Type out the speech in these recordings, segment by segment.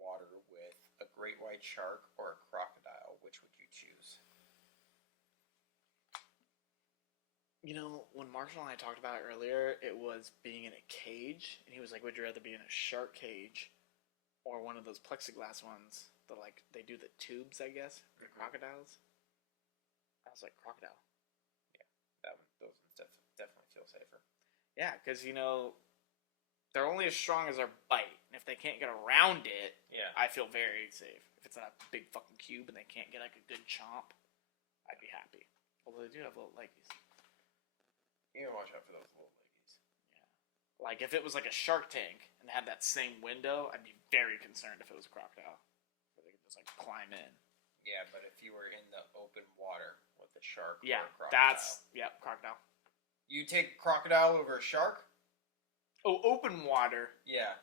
water with a great white shark or a crocodile, which would you choose? You know, when Marshall and I talked about it earlier, it was being in a cage, and he was like, would you rather be in a shark cage or one of those plexiglass ones that, like, they do the tubes, I guess, for crocodiles? I was like, crocodile. Yeah, those ones definitely feel safer. Yeah, because, you know, they're only as strong as their bite, and if they can't get around it, I feel very safe. If it's a big fucking cube and they can't get, like, a good chomp, I'd be happy. Although they do have little leggies. You gotta watch out for those little leggies. Yeah. Like, if it was like a Shark Tank and had that same window, I'd be very concerned if it was a crocodile. Where they could just, like, climb in. Yeah, but if you were in the open water with a shark or a crocodile. Crocodile. You take a crocodile over a shark? Oh, open water. Yeah.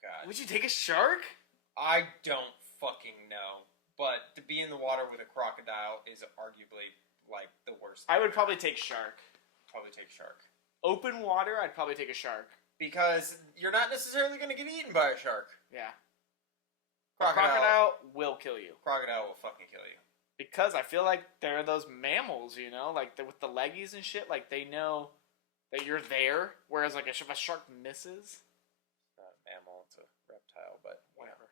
God. Would you take a shark? I don't fucking know. But to be in the water with a crocodile is arguably, like, the worst thing. I would probably take shark. Probably take shark. Open water, I'd probably take a shark. Because you're not necessarily going to get eaten by a shark. Yeah. Crocodile will kill you. Crocodile will fucking kill you. Because I feel like they're those mammals, you know? Like, with the leggies and shit, like, they know that you're there. Whereas, like, if a shark misses... It's not a mammal, it's a reptile, but whatever.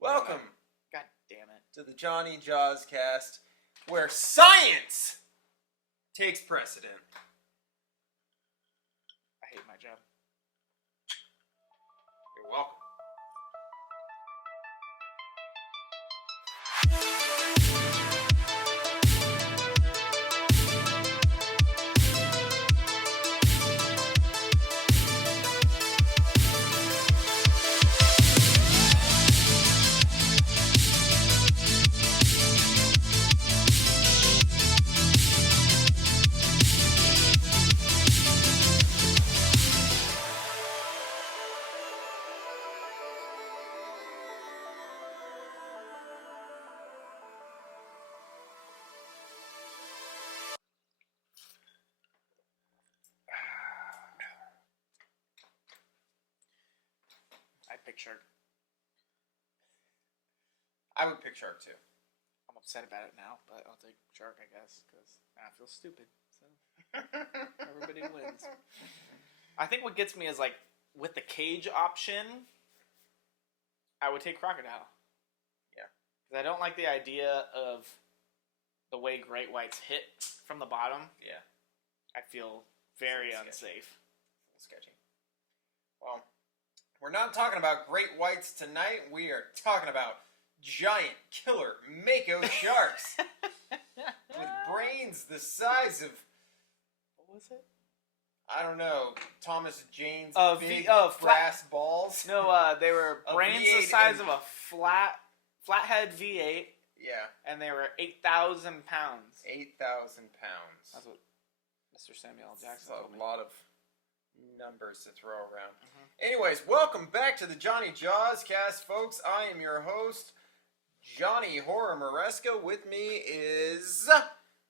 Welcome! God damn it. To the Jony Jawscast, where science takes precedent. I hate my job. You're welcome. I'd pick shark. I would pick shark too. I'm upset about it now, but I'll take shark, I guess, because I feel stupid. So everybody wins. I think what gets me is, like, with the cage option, I would take crocodile. Yeah. Because I don't like the idea of the way great whites hit from the bottom. Yeah. I feel very unsafe. Sketchy. Well, we're not talking about great whites tonight. We are talking about giant killer mako sharks with brains the size of, what was it? I don't know, Thomas Jane's big brass balls. No, they were brains the size of a flathead V8. Yeah. And they were 8,000 pounds. 8,000 pounds. That's what Mr. Samuel L. Jackson told me. A lot of numbers to throw around. Mm-hmm. Anyways, welcome back to the Jony Jawscast, folks. I am your host, Johnny Horror Maresca. With me is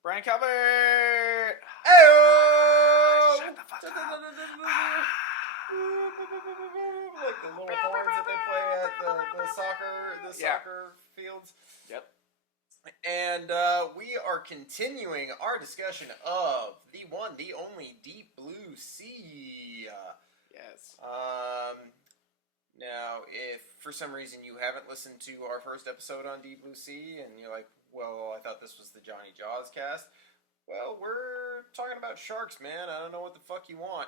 Brian Calvert. Ayo! Shut the fuck up. Like the little horns that they play at the soccer fields. Yep. And we are continuing our discussion of the one, the only Deep Blue Sea. Yes. Now, if for some reason you haven't listened to our first episode on Deep Blue Sea, and you're like, well, I thought this was the Jony Jawscast. Well, we're talking about sharks, man. I don't know what the fuck you want.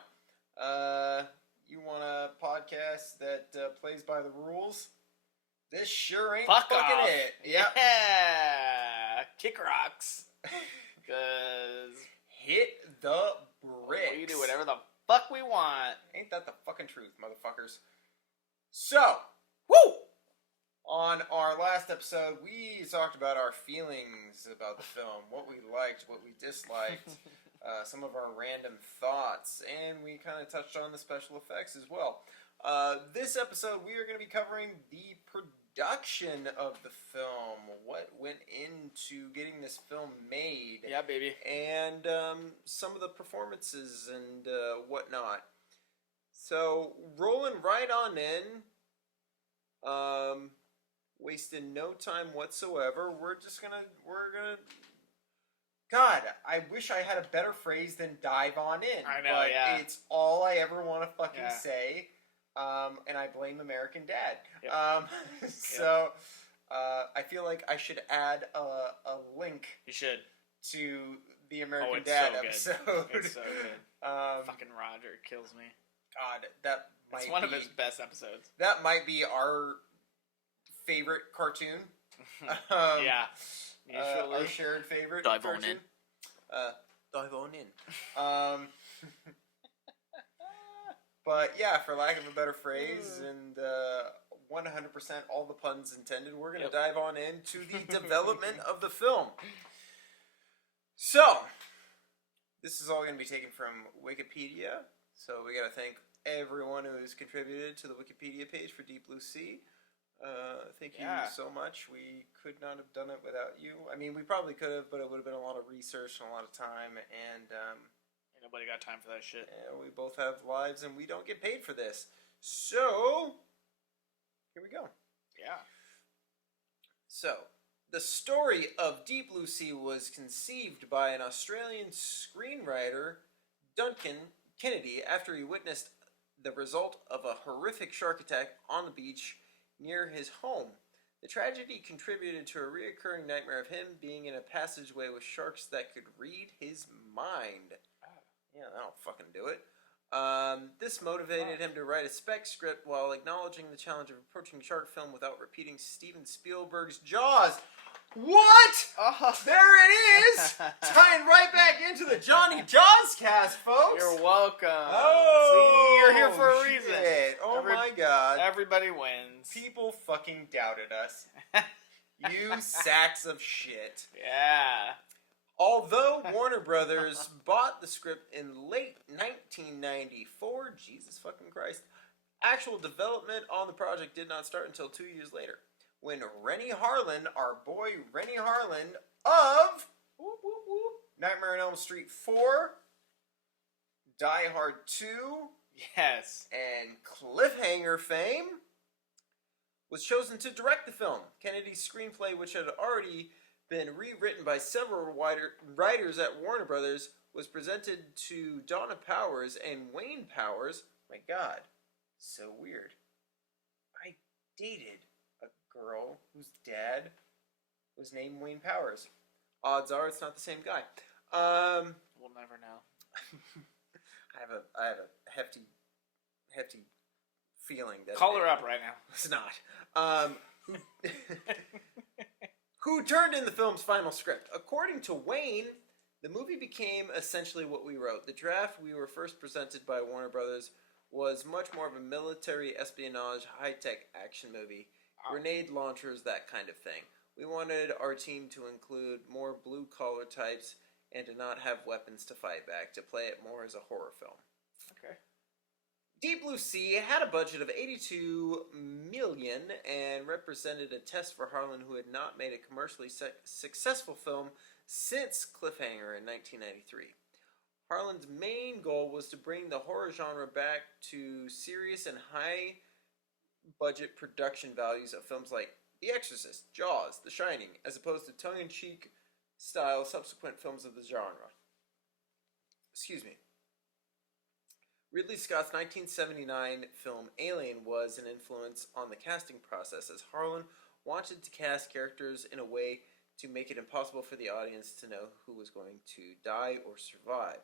You want a podcast that plays by the rules? This sure ain't fucking it. Yep. Yeah. Kick rocks. Because hit the bricks. We do whatever the fuck we want. Ain't that the fucking truth, motherfuckers? So, woo! On our last episode, we talked about our feelings about the film, what we liked, what we disliked, some of our random thoughts, and we kind of touched on the special effects as well. This episode, we are going to be covering the production of the film, what went into getting this film made. Yeah, baby. And some of the performances and whatnot. So, rolling right on in, wasting no time whatsoever. We're gonna. God, I wish I had a better phrase than dive on in. I know, but yeah. it's all I ever want to fucking Yeah. say. And I blame American Dad. Yep. So, I feel like I should add a link. You should. To the American it's Dad so episode. Good. It's so good. Fucking Roger kills me. God, that might It's one of be- his best episodes. That might be our favorite cartoon. Yeah. Usually. Our shared favorite Dive on cartoon. in. Dive on in. But yeah, for lack of a better phrase, and 100% all the puns intended, we're going to dive on into the development of the film. So, this is all going to be taken from Wikipedia. So we got to thank everyone who has contributed to the Wikipedia page for Deep Blue Sea. Thank you so much. We could not have done it without you. I mean, we probably could have, but it would have been a lot of research and a lot of time. And nobody got time for that shit. we both have lives, and we don't get paid for this. So, here we go. Yeah. So, the story of Deep Blue Sea was conceived by an Australian screenwriter, Duncan Kennedy, after he witnessed the result of a horrific shark attack on the beach near his home. The tragedy contributed to a reoccurring nightmare of him being in a passageway with sharks that could read his mind. Yeah, that'll fucking do it. This motivated him to write a spec script while acknowledging the challenge of approaching shark film without repeating Steven Spielberg's Jaws. What? There it is! Tying right back into the Jony Jawscast, folks! You're welcome. Oh! See, you're here for a reason. Shit. Oh my god. Everybody wins. People fucking doubted us. You sacks of shit. Yeah. Although Warner Brothers bought the script in late 1994, Jesus fucking Christ, actual development on the project did not start until 2 years later, when Rennie Harlan, our boy Rennie Harlan of Nightmare on Elm Street 4, Die Hard 2, Yes, and Cliffhanger fame, was chosen to direct the film. Kennedy's screenplay, which had already been rewritten by several writers at Warner Brothers, was presented to Donna Powers and Wayne Powers. My God, so weird. I dated a girl whose dad was named Wayne Powers. Odds are it's not the same guy. we'll never know. I have a hefty feeling that Call her up right now. it's not. Who turned in the film's final script? According to Wayne, the movie became essentially what we wrote. The draft we were first presented by Warner Brothers was much more of a military espionage, high-tech action movie. Grenade launchers, that kind of thing. We wanted our team to include more blue-collar types and to not have weapons to fight back, to play it more as a horror film. Okay. Deep Blue Sea had a budget of $82 million and represented a test for Harlan, who had not made a commercially successful film since Cliffhanger in 1993. Harlan's main goal was to bring the horror genre back to serious and high-budget production values of films like The Exorcist, Jaws, The Shining, as opposed to tongue-in-cheek style subsequent films of the genre. Excuse me. Ridley Scott's 1979 film Alien was an influence on the casting process, as Harlan wanted to cast characters in a way to make it impossible for the audience to know who was going to die or survive.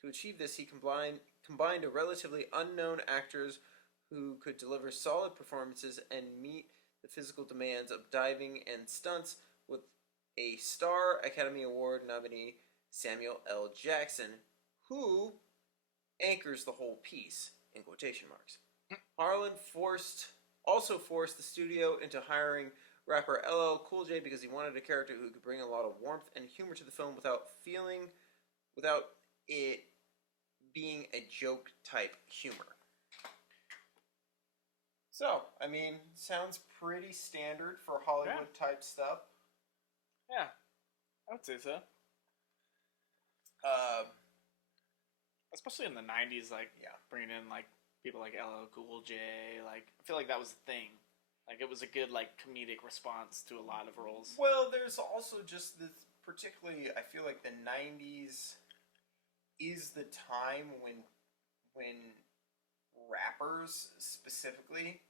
To achieve this, he combined a relatively unknown actors who could deliver solid performances and meet the physical demands of diving and stunts with a Star Academy Award nominee, Samuel L. Jackson, who anchors the whole piece, in quotation marks. Harlan also forced the studio into hiring rapper LL Cool J because he wanted a character who could bring a lot of warmth and humor to the film without it being a joke type humor. So, I mean, sounds pretty standard for Hollywood type stuff. Yeah, I would say so. Especially in the 90s, like, bringing in, like, people like LL Cool J. Like, I feel like that was a thing. Like, it was a good, like, comedic response to a lot of roles. Well, there's also just this, particularly, I feel like the 90s is the time when rappers specifically.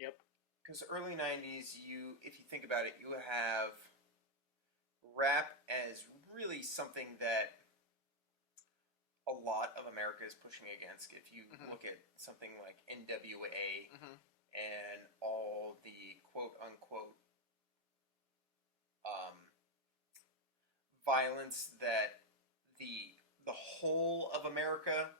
Yep. Because early 90s, if you think about it, you have rap as really something that a lot of America is pushing against. If you look at something like NWA and all the quote-unquote violence that the whole of America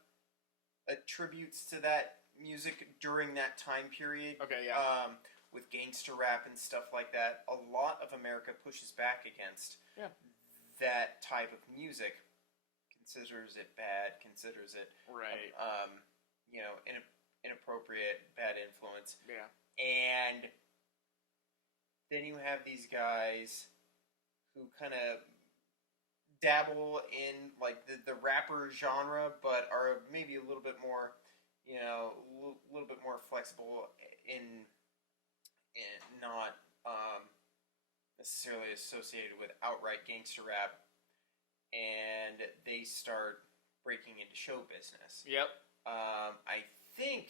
attributes to that music during that time period. Okay, yeah. With gangster rap and stuff like that, a lot of America pushes back against that type of music. Considers it bad, considers it right. Inappropriate, bad influence. Yeah. And then you have these guys who kind of dabble in like the rapper genre, but are maybe a little bit more, a little bit more flexible in not necessarily associated with outright gangster rap, and they start breaking into show business. Yep. I think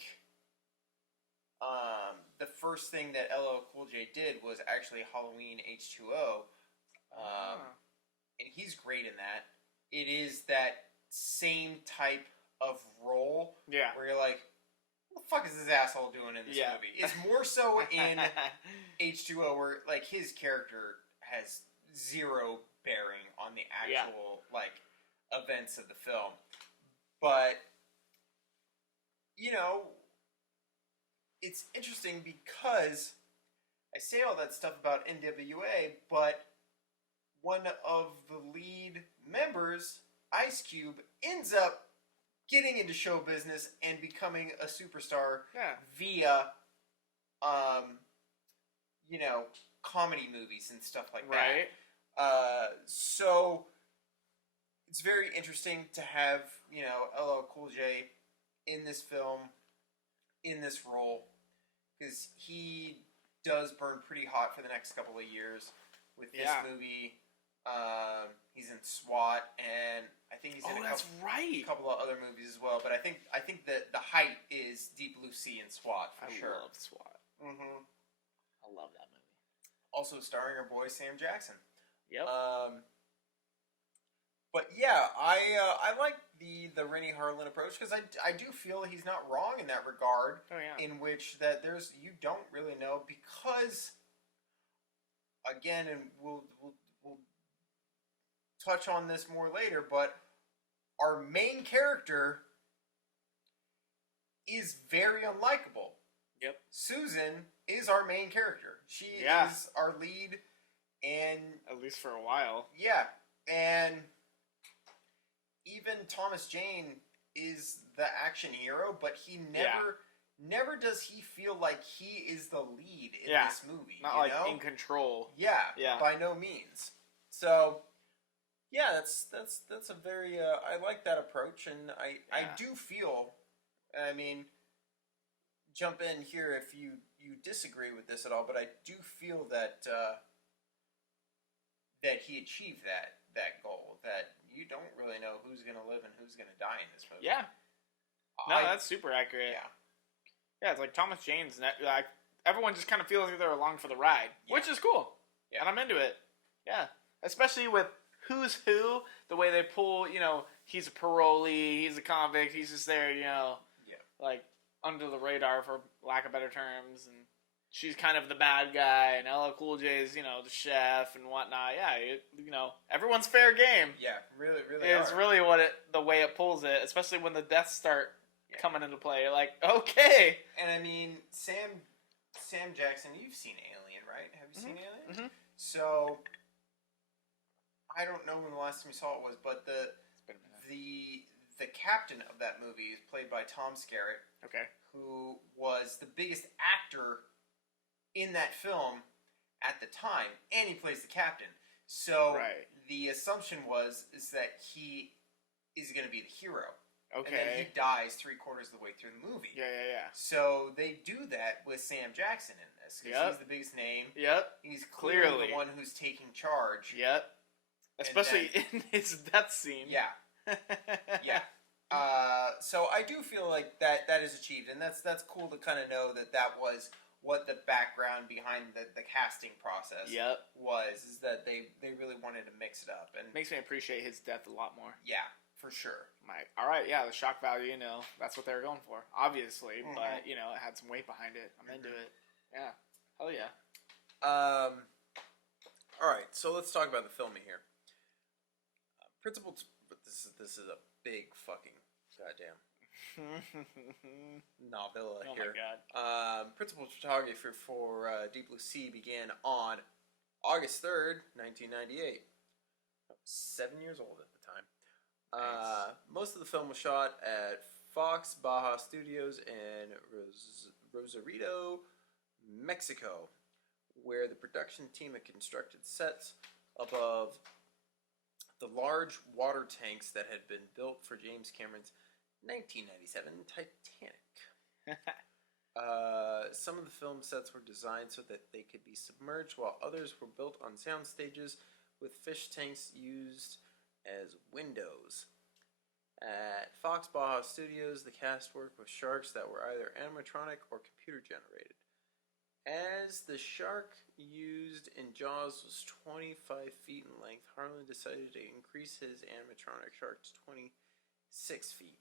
the first thing that LL Cool J did was actually Halloween H2O, and he's great in that. It is that same type of role where you're like, what the fuck is this asshole doing in this movie? It's more so in H2O where like his character has zero bearing on the actual like events of the film. But it's interesting because I say all that stuff about NWA, but one of the lead members, Ice Cube, ends up getting into show business and becoming a superstar via, comedy movies and stuff like that. Right. So it's very interesting to have, LL Cool J in this film, in this role, because he does burn pretty hot for the next couple of years with this movie. He's in SWAT, and I think he's in a couple of other movies as well. But I think that the height is Deep Blue Sea and SWAT for sure. I love SWAT. Mm-hmm. I love that movie. Also starring our boy Sam Jackson. Yep. But yeah, I like the Rennie Harlan approach because I do feel he's not wrong in that regard. Oh yeah. In which that you don't really know because, again, and we'll touch on this more later, but our main character is very unlikable. Yep. Susan is our main character. She is our lead, and at least for a while. Yeah, and even Thomas Jane is the action hero, but he never does he feel like he is the lead in this movie. Not like in control. Yeah, by no means. So yeah, that's a very I like that approach, and I do feel, I mean, jump in here if you disagree with this at all, but I do feel that that he achieved that goal, that you don't really know who's going to live and who's going to die in this movie. Yeah. No, that's super accurate. Yeah. Yeah, it's like Thomas Jane's, like, everyone just kind of feels like they're along for the ride, which is cool. Yeah. And I'm into it. Yeah. Especially with Who's Who, the way they pull, he's a parolee, he's a convict, he's just there, like, under the radar, for lack of better terms, and she's kind of the bad guy, and LL Cool J's, the chef and whatnot. Yeah, everyone's fair game. Yeah, really, really. It's really the way it pulls it, especially when the deaths start coming into play. You're like, okay. And I mean, Sam Jackson, you've seen Alien, right? Have you seen Alien? Mm-hmm. So I don't know when the last time you saw it was, but the captain of that movie is played by Tom Skerritt. Okay. Who was the biggest actor in that film at the time, and he plays the captain. So the assumption is that he is going to be the hero. Okay. And then he dies 3/4 of the way through the movie. Yeah. So they do that with Sam Jackson in this. Because he's the biggest name. Yep. He's clearly the one who's taking charge. Yep. Especially in his death scene. Yeah. Yeah. So I do feel like that is achieved. And that's cool to kind of know that was what the background behind the casting process was. Is that they really wanted to mix it up. And makes me appreciate his death a lot more. Yeah. For sure. Alright, yeah, the shock value, that's what they were going for. Obviously, but, it had some weight behind it. I'm into it. Yeah. Hell yeah. Alright, so let's talk about the filming here. This is a big fucking goddamn novella here. Oh my god. Principal photography for Deep Blue Sea began on August 3rd, 1998. I was 7 years old at the time. Nice. Most of the film was shot at Fox Baja Studios in Rosarito, Mexico, where the production team had constructed sets above the large water tanks that had been built for James Cameron's 1997 Titanic. Some of the film sets were designed so that they could be submerged, while others were built on sound stages with fish tanks used as windows. At Fox Baja Studios, the cast worked with sharks that were either animatronic or computer generated. As the shark used in Jaws was 25 feet in length, Harlan decided to increase his animatronic shark to 26 feet.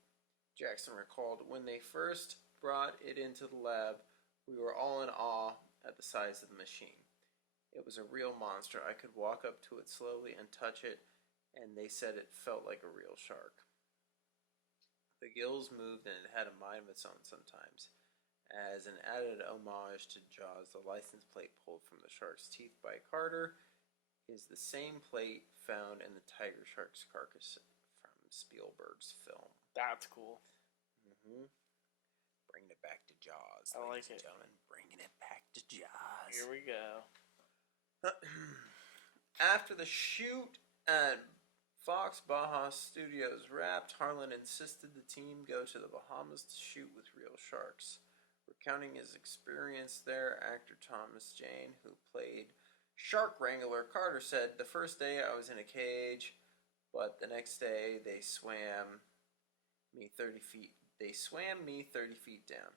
Jackson recalled, "When they first brought it into the lab, we were all in awe at the size of the machine. It was a real monster. I could walk up to it slowly and touch it, and they said it felt like a real shark. The gills moved and it had a mind of its own sometimes. As an added homage to Jaws, the license plate pulled from the shark's teeth by Carter is the same plate found in the tiger shark's carcass from Spielberg's film." That's cool. Bringing it back to Jaws. I like it. Gentlemen, bringing it back to Jaws. Here we go. After the shoot at Fox Baja Studios wrapped, Harlan insisted the team go to the Bahamas to shoot with real sharks. Recounting his experience there, actor Thomas Jane, who played Shark Wrangler Carter, said, "The first day I was in a cage, but the next day they swam me 30 feet. They swam me 30 feet down.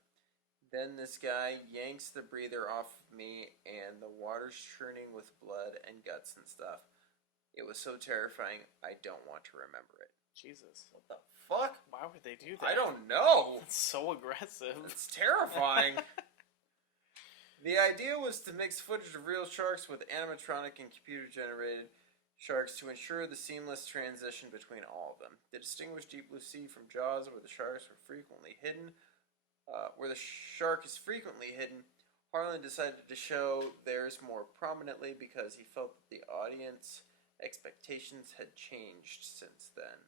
Then this guy yanks the breather off of me, and the water's churning with blood and guts and stuff. It was so terrifying, I don't want to remember it." Jesus. What the fuck? Why would they do that? I don't know. It's so aggressive. It's terrifying. The idea was to mix footage of real sharks with animatronic and computer-generated sharks to ensure the seamless transition between all of them. To distinguish Deep Blue Sea from Jaws, where the sharks were frequently hidden, where the shark is frequently hidden, Harlan decided to show theirs more prominently because he felt that the audience expectations had changed since then.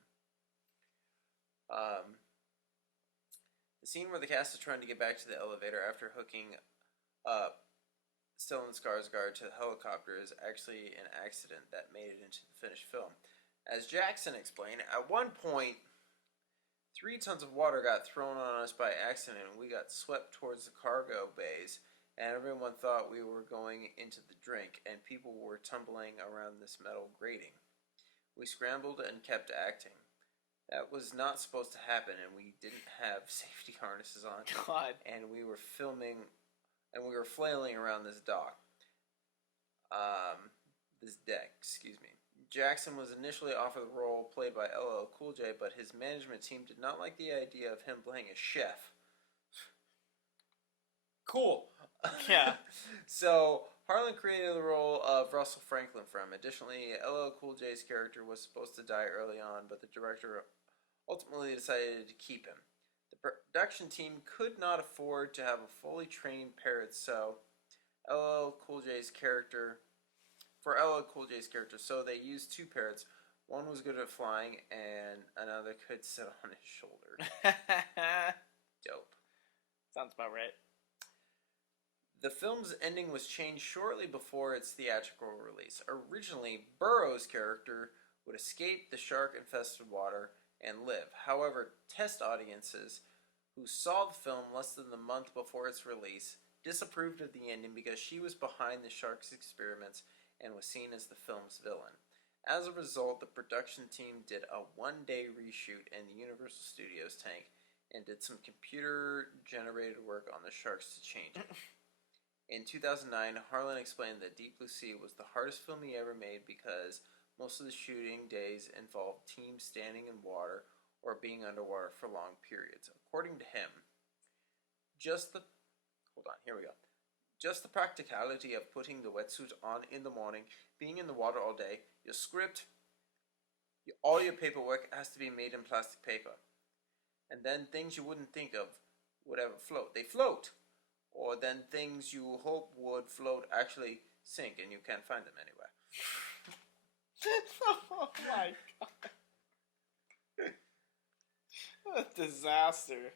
The scene where the cast is trying to get back to the elevator after hooking up Stellan Skarsgård to the helicopter is actually an accident that made it into the finished film. As Jackson explained, at one point, 3 tons of water got thrown on us by accident and we got swept towards the cargo bays, and everyone thought we were going into the drink, and people were tumbling around this metal grating. We scrambled and kept acting. That was not supposed to happen, and we didn't have safety harnesses on. God. And we were flailing around this deck, excuse me. Jackson was initially offered the role played by LL Cool J, but his management team did not like the idea of him playing a chef. Cool. Yeah. So, Harlan created the role of Russell Franklin for him. Additionally, LL Cool J's character was supposed to die early on, but the director ultimately decided to keep him. The production team could not afford to have a fully trained parrot, so LL Cool J's character, so they used 2 parrots. One was good at flying, and another could sit on his shoulder. Dope. Sounds about right. The film's ending was changed shortly before its theatrical release. Originally, Burroughs' character would escape the shark-infested water and live. However, test audiences who saw the film less than a month before its release disapproved of the ending because she was behind the shark's experiments and was seen as the film's villain. As a result, the production team did a one-day reshoot in the Universal Studios tank and did some computer-generated work on the sharks to change it. In 2009, Harlan explained that Deep Blue Sea was the hardest film he ever made because most of the shooting days involved teams standing in water or being underwater for long periods. According to him, just the practicality of putting the wetsuit on in the morning, being in the water all day, your script, all your paperwork has to be made in plastic paper. And then things you wouldn't think of would ever float. They float. Or then things you hope would float actually sink and you can't find them anywhere. Oh my god. What a disaster.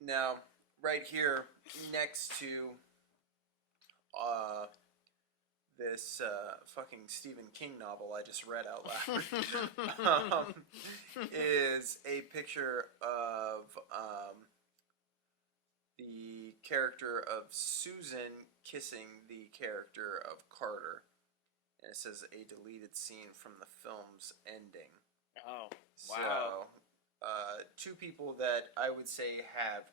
Now, right here, next to this fucking Stephen King novel I just read out loud, is a picture of the character of Susan kissing the character of Carter. And it says a deleted scene from the film's ending. Oh, wow. So, two people that I would say have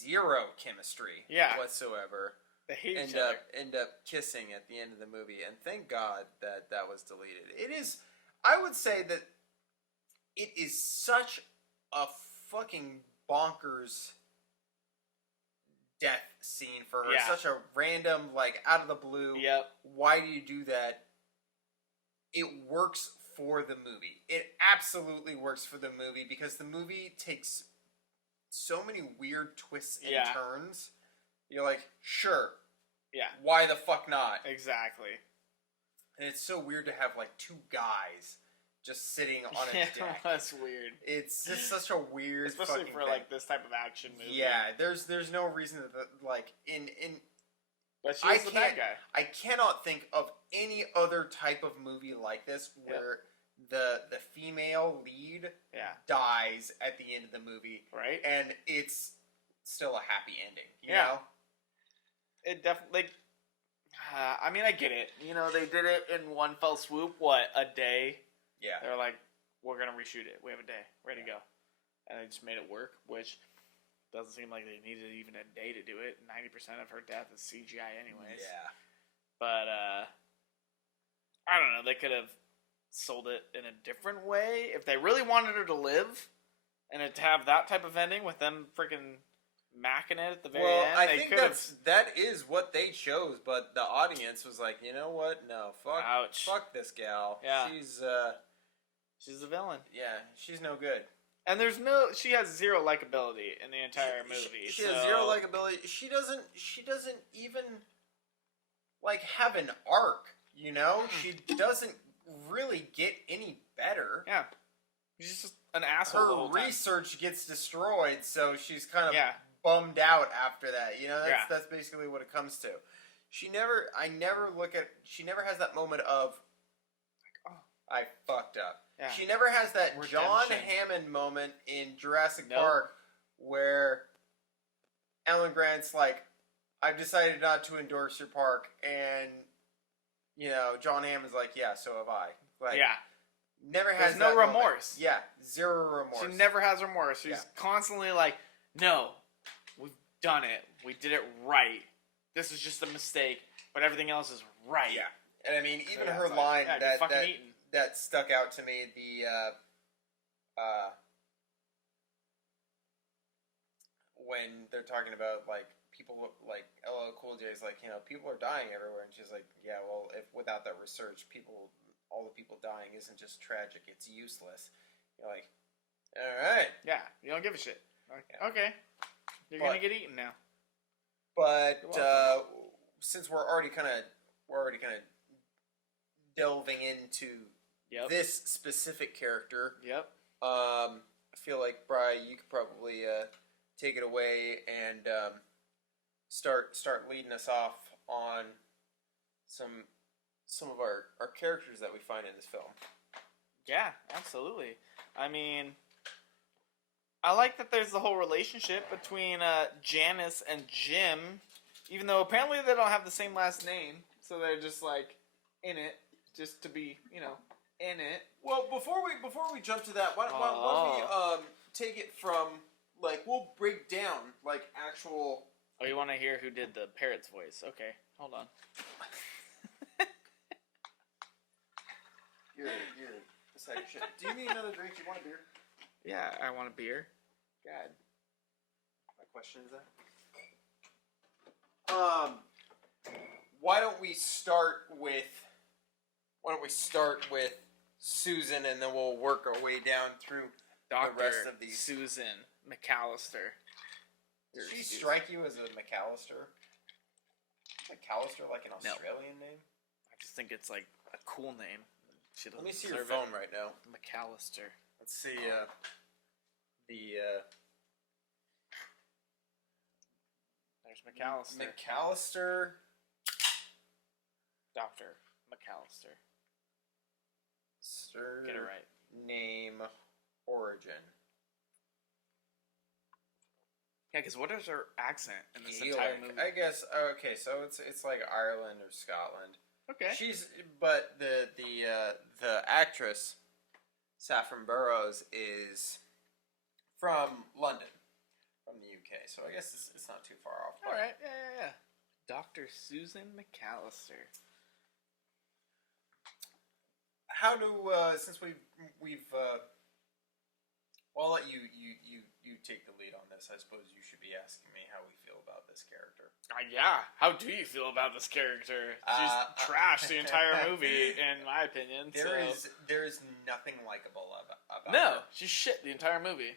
zero chemistry whatsoever they hate each other. End up kissing at the end of the movie. And thank God that that was deleted. It is, I would say that it is such a fucking bonkers death scene for her. Yeah. Such a random, like, out of the blue. Yep. Why do you do that? It works for the movie. It absolutely works for the movie because the movie takes so many weird twists and turns. You're like, sure. Yeah. Why the fuck not? Exactly. And it's so weird to have, like, two guys just sitting on a deck. That's weird. It's just such a weird especially fucking for thing. like this type of action movie. Yeah, there's no reason that, like, in but she's the bad guy. I cannot think of any other type of movie like this where the female lead dies at the end of the movie, right? And it's still a happy ending. You know, it definitely. I mean, I get it. You know, they did it in one fell swoop. What, a day? Yeah. They're like, we're gonna reshoot it. We have a day, ready to go, and they just made it work, which doesn't seem like they needed even a day to do it. 90% of her death is CGI, anyways. Yeah. But I don't know. They could have sold it in a different way if they really wanted her to live, and it to have that type of ending with them freaking macking it at the very end. I think that is what they chose, but the audience was like, you know what? No, fuck this gal. Yeah. She's the villain. Yeah, she's no good. And she has zero likability in the entire movie. She has zero likability. She doesn't even, like, have an arc, you know? She doesn't really get any better. Yeah. She's just an asshole. Her research gets destroyed, so she's kind of bummed out after that. You know, that's basically what it comes to. She never has that moment of, like, oh, I fucked up. Yeah. She never has that redemption. John Hammond moment in Jurassic Park where Alan Grant's like, I've decided not to endorse your park, and, you know, John Hammond's like, yeah, so have I. Like, never has no remorse. Moment. Yeah, zero remorse. She never has remorse. She's constantly like, no, we've done it. We did it right. This is just a mistake, but everything else is right. Yeah. And I mean, even her line that stuck out to me, when they're talking about, like, people, like, LL Cool J's like, you know, people are dying everywhere, and she's like, yeah, well, if without that research, all the people dying isn't just tragic, it's useless. You're like, alright. Yeah, you don't give a shit. Okay. You're gonna get eaten now. But, since we're already kind of delving into this specific character. Yep. I feel like, Bri, you could probably take it away and start leading us off on some of our characters that we find in this film. Yeah, absolutely. I mean, I like that there's the whole relationship between Janice and Jim, even though apparently they don't have the same last name, so they're just like in it, just to be, in it. Well, before we jump to that, why don't we take it from like we'll break down like actual. Oh, you want to hear who did the parrot's voice? Okay, hold on. You're a sack of shit. Do you need another drink? Do you want a beer? Yeah, I want a beer. God. My question is that. Why don't we start with Susan, and then we'll work our way down through Dr. the rest of these. Susan McAllister. Does she strike you as a McAllister? McAllister like an Australian name? I just think it's like a cool name. Let me see your phone right now. McAllister. Let's see There's McAllister. McAllister. Dr. McAllister. Get it right. Name origin. Yeah, because what is her accent in this Gaelic. entire movie? I guess okay, so it's like Ireland or Scotland. Okay. But the actress Saffron Burrows is from London, from the UK. So I guess it's not too far off. All right. Yeah. Dr. Susan McAllister. How do since we've well, I'll let you take the lead on this. I suppose you should be asking me how we feel about this character. Yeah. How do you feel about this character? She's trashed the entire movie, in my opinion. There is nothing likable about No, her. she's shit the entire movie.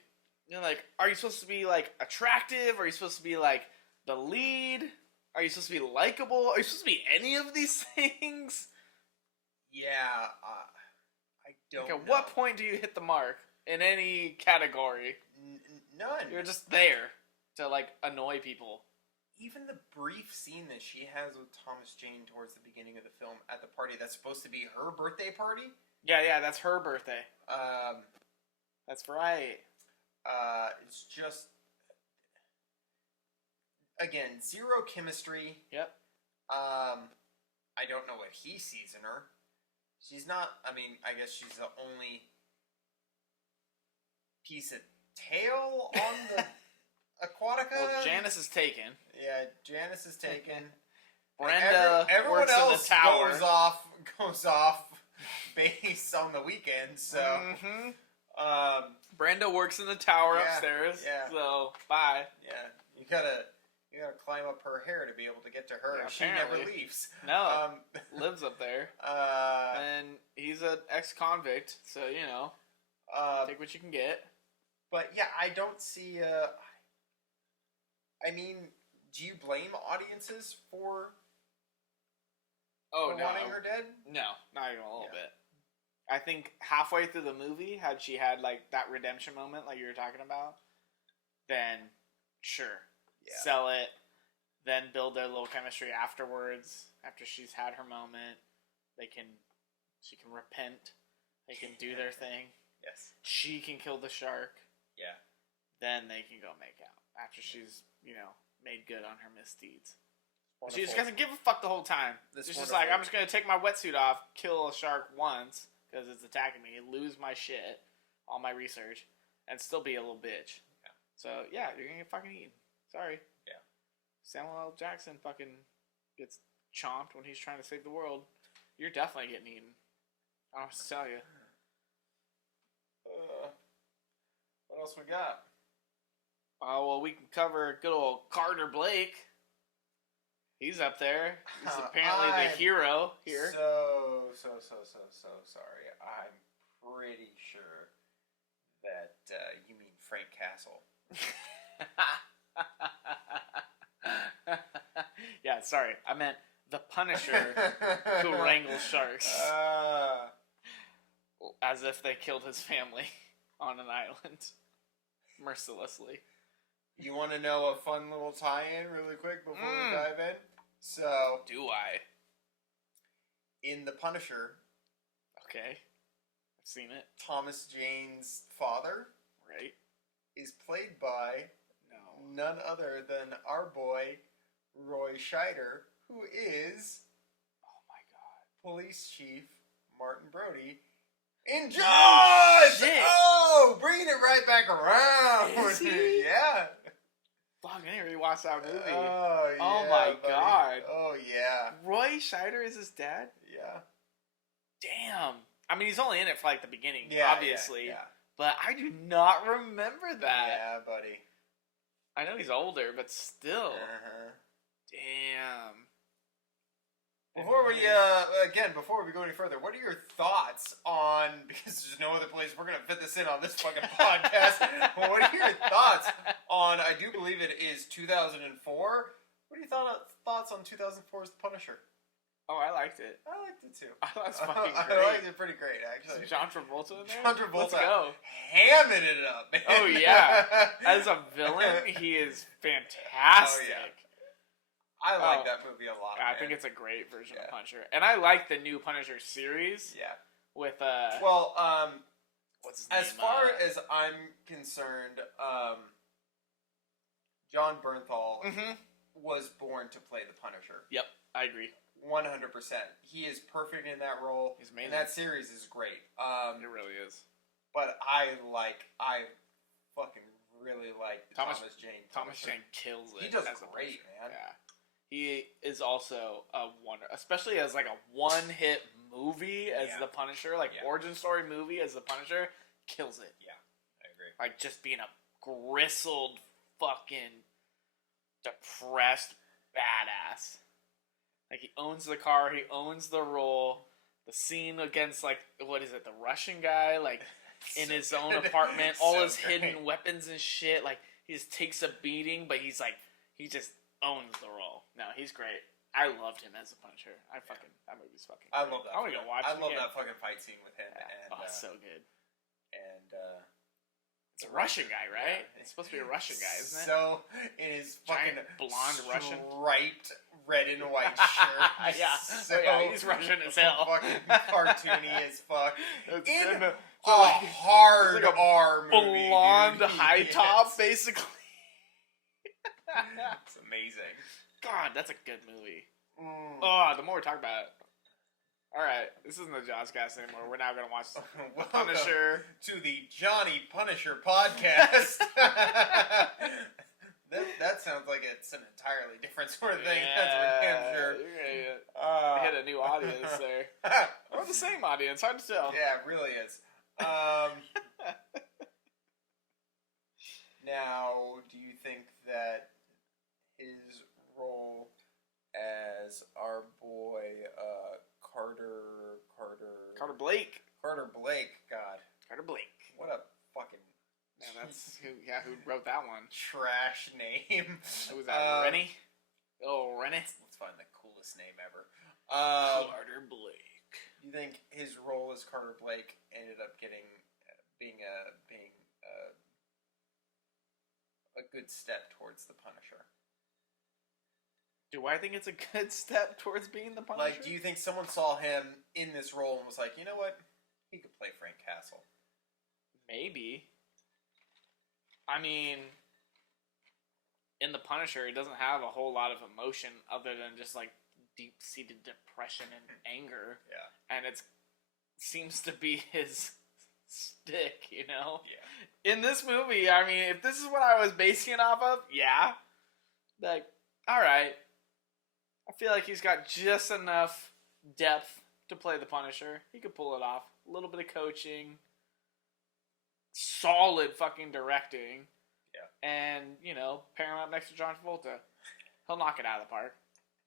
You're like, are you supposed to be like attractive? Are you supposed to be like the lead? Are you supposed to be likable? Are you supposed to be any of these things? Yeah, I don't know. At what point do you hit the mark in any category? None. You're just there to like annoy people. Even the brief scene that she has with Thomas Jane towards the beginning of the film at the party that's supposed to be her birthday party. Yeah, that's her birthday. That's right. It's just again zero chemistry. Yep. I don't know what he sees in her. She's not. I mean, I guess she's the only piece of tail on the Aquatica. Well, Janice is taken. Yeah, Janice is taken. Brenda everyone works else in the tower. goes off based on the weekend. So, Brenda works in the tower upstairs. Yeah. So bye. Yeah, you gotta climb up her hair to be able to get to her. Yeah, she never leaves. No, lives up there. And he's an ex-convict, so take what you can get. But yeah, I don't see. I mean, do you blame audiences for wanting her dead? No, not even a little bit. I think halfway through the movie, had she had like that redemption moment, like you were talking about, then sure, sell it. Then build their little chemistry afterwards. After she's had her moment, she can repent. They can do their thing. Yes. She can kill the shark. Yeah. Then they can go make out after she's made good on her misdeeds. Wonderful. She just doesn't give a fuck the whole time. She's just like, I'm just gonna take my wetsuit off, kill a shark once because it's attacking me, lose my shit, all my research, and still be a little bitch. Yeah. So yeah, you're gonna get fucking eaten. Sorry. Yeah. Samuel L. Jackson fucking gets chomped when he's trying to save the world. You're definitely getting eaten. I don't have to tell you. What else we got? Well, we can cover good old Carter Blake. He's up there. He's apparently the hero here. So sorry. I'm pretty sure that you mean Frank Castle. Yeah, sorry. I meant the Punisher who wrangles sharks. As if they killed his family on an island. Mercilessly. You want to know a fun little tie-in really quick before we dive in? So... Do I? In The Punisher... Okay. I Seen it. Thomas Jane's father, Right? is played by No. none other than our boy Roy Scheider, who is Oh my god. Police Chief Martin Brody in No Jaws. shit. Oh, bringing it right back around. Is he? Yeah. Fuck, I didn't rewatch that movie. Oh yeah. Oh my buddy. god. Oh yeah. Roy Scheider is his dad? Yeah. Damn. I mean, he's only in it for like the beginning, Yeah. obviously. Yeah. But I do not remember that. Yeah, buddy. I know he's older, but still. Uh-huh. Damn. Before we go any further, what are your thoughts on, because there's no other place we're going to fit this in on this fucking podcast, what are your thoughts on, I do believe it is 2004, what are your thoughts on 2004's The Punisher? Oh, I liked it. I liked it too. I thought it was fucking great. I liked it pretty great, actually. Is John Travolta in there? John Travolta. Let's go. Hamming it up, man. Oh, yeah. As a villain, he is fantastic. Oh, yeah. I like that movie a lot. I think it's a great version of Punisher. And I like the new Punisher series. Yeah. With, what's his name? as far as I'm concerned, John Bernthal was born to play the Punisher. Yep, I agree. 100%. He is perfect in that role. He's amazing. And that series is great. It really is. But I fucking really like the Thomas Jane. Thomas Jane kills it. He does great, man. Yeah. He is also a wonder, especially as like a one-hit movie as the Punisher, like origin story movie as the Punisher, kills it. Yeah, I agree. Like just being a gristled, fucking depressed badass. Like he owns the car, he owns the role. The scene against like what is it, the Russian guy, like in his own apartment, all his hidden weapons and shit. Like he just takes a beating, but he's like he just owns the role. No, he's great. I loved him as a Punisher. That movie's fucking great. I love that. I want to go watch it. I love that fucking fight scene with him. Yeah. And, so good. And it's a Russian guy, right? Yeah. It's supposed to be a Russian guy, isn't it? So in his fucking giant blonde Russian striped red and white shirt. Yeah. So he's Russian as hell. Fucking cartoony as fuck. It's in good. a hard like a R movie. Blonde dude. high top, basically. It's amazing. God, that's a good movie. Mm. Oh, the more we talk about it. Alright, this isn't the Jawscast anymore. We're now going to watch Punisher. To the Johnny Punisher podcast. that sounds like it's an entirely different sort of thing. That's for damn sure. Hit a new audience there. Or the same audience, hard to tell. Yeah, it really is. Now, do you think that his role as our boy Carter Blake. God. Carter Blake. What a fucking that's who wrote that one. Trash name. Who was that? Rennie? Oh, Rennie. Let's find the coolest name ever. Carter Blake. You think his role as Carter Blake ended up being a good step towards the Punisher? Do I think it's a good step towards being the Punisher? Like, do you think someone saw him in this role and was like, you know what? He could play Frank Castle. Maybe. I mean, in the Punisher, he doesn't have a whole lot of emotion other than just like deep-seated depression and anger. Yeah. And it seems to be his stick, you know? Yeah. In this movie, I mean, if this is what I was basing it off of, yeah. Like, alright. I feel like he's got just enough depth to play the Punisher. He could pull it off. A little bit of coaching. Solid fucking directing. Yeah. And, pair him up next to John Travolta. He'll knock it out of the park.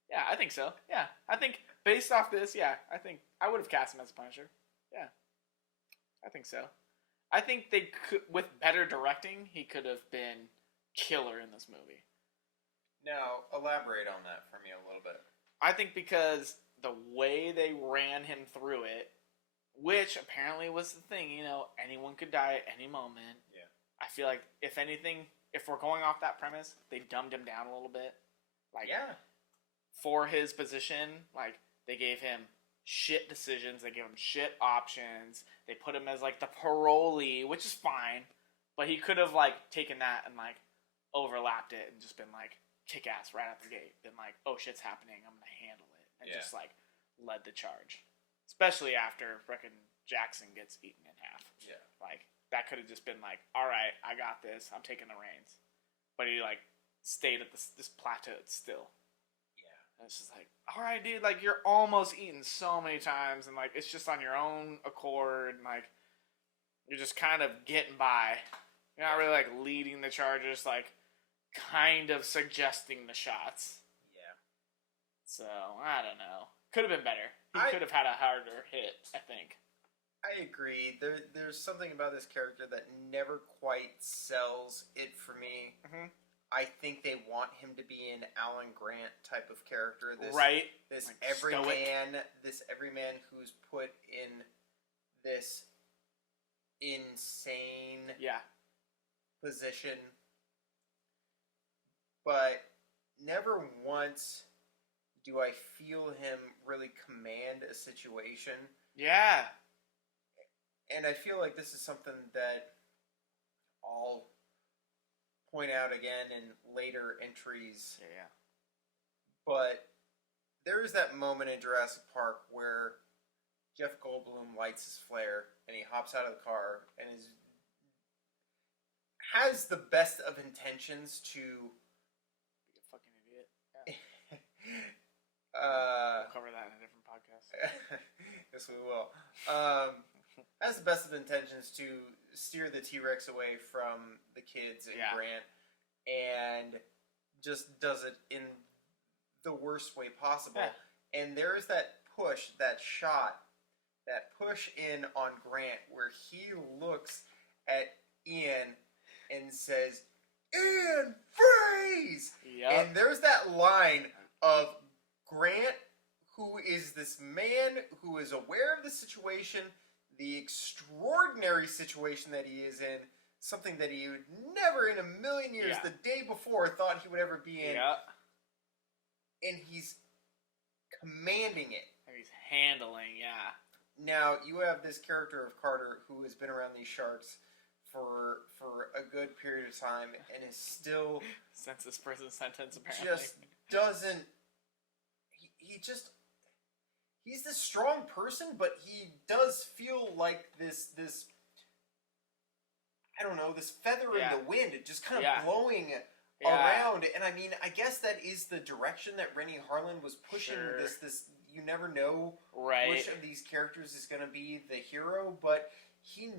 Yeah, I think so. Yeah. I think, based off this, I think I would have cast him as a Punisher. Yeah. I think so. I think they could, with better directing, he could have been killer in this movie. Now, elaborate on that for me a little bit. I think because the way they ran him through it, which apparently was the thing, anyone could die at any moment. Yeah. I feel like, if anything, if we're going off that premise, they dumbed him down a little bit. Like, yeah. For his position, like, they gave him shit decisions. They give him shit options. They put him as like the parolee, which is fine, but he could have like taken that and like overlapped it and just been like kick ass right out the gate. Been like, oh shit's happening, I'm gonna handle it, and just like led the charge. Especially after frickin' Jackson gets eaten in half. Yeah, like that could have just been like, all right, I got this. I'm taking the reins, but he like stayed at this plateau still. And it's just like, all right, dude, like, you're almost eaten so many times, and, like, it's just on your own accord, and, like, you're just kind of getting by. You're not really, like, leading the charge, just, like, kind of suggesting the shots. Yeah. So, I don't know. Could have been better. He could have had a harder hit, I think. I agree. There's something about this character that never quite sells it for me. Mm-hmm. I think they want him to be an Alan Grant type of character. This Like everyman who's put in this insane position. But never once do I feel him really command a situation. Yeah. And I feel like this is something that I'll point out again in later entries. Yeah. But there is that moment in Jurassic Park where Jeff Goldblum lights his flare and he hops out of the car and has the best of intentions to be a fucking idiot. Yeah. We'll cover that in a different podcast. Yes, we will. Has the best of intentions to steer the T-Rex away from the kids and Grant, and just does it in the worst way possible. Yeah. And there is that push in on Grant where he looks at Ian and says, "Ian, freeze!" Yep. And there's that line of Grant, who is this man who is aware of the situation, the extraordinary situation that he is in, something that he would never in a million years, the day before, thought he would ever be in. Yeah. And he's commanding it. And he's handling, Now, you have this character of Carter who has been around these sharks for a good period of time and is still... since this prison sentence, apparently. Just doesn't... He's this strong person, but he does feel like this I don't know, this feather in the wind, just kind of blowing around. And I mean, I guess that is the direction that Rennie Harlan was pushing. This you never know which of these characters is going to be the hero, but he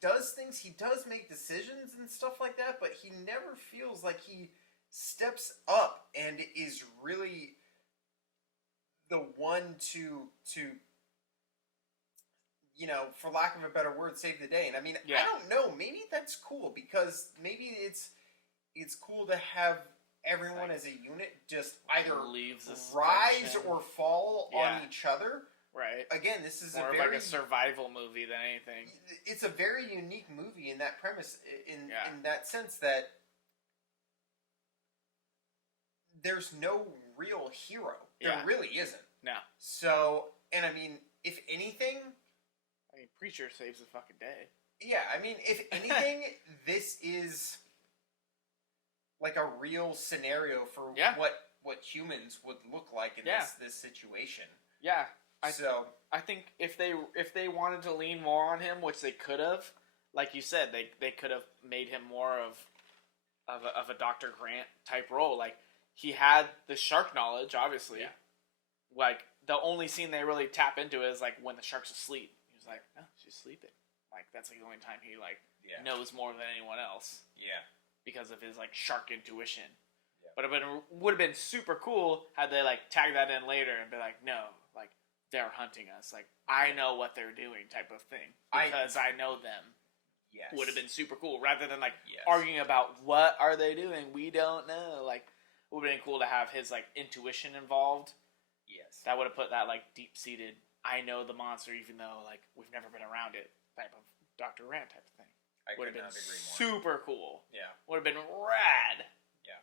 does things, he does make decisions and stuff like that, but he never feels like he steps up and is really the one to for lack of a better word, save the day. And I mean, I don't know, maybe that's cool, because maybe it's cool to have everyone as a unit just either rise or fall on each other. Right. Again, this is more of like a survival movie than anything. It's a very unique movie in that premise, in that sense that there's no real hero. There really isn't. No. So, and I mean, if anything... I mean, Preacher saves the fucking day. Yeah, I mean, if anything, this is like a real scenario for what humans would look like in this situation. Yeah. I think if they wanted to lean more on him, which they could have, like you said, they could have made him more of a Dr. Grant type role. Like, he had the shark knowledge, obviously. Yeah. Like, the only scene they really tap into is, like, when the shark's asleep. He's like, no, she's sleeping. Like, that's like the only time he, like, knows more than anyone else. Yeah. Because of his, like, shark intuition. Yeah. But it would have been super cool had they, like, tagged that in later and be like, no, like, they're hunting us. Like, I know what they're doing type of thing. Because I know them. Yes. Would have been super cool. Rather than, like, arguing about what are they doing? We don't know. Like, it would have been cool to have his, like, intuition involved. Yes. That would have put that, like, deep-seated, I know the monster even though, like, we've never been around it type of Dr. Grant type of thing. I could not agree more. Super cool. Yeah. Would have been rad. Yeah.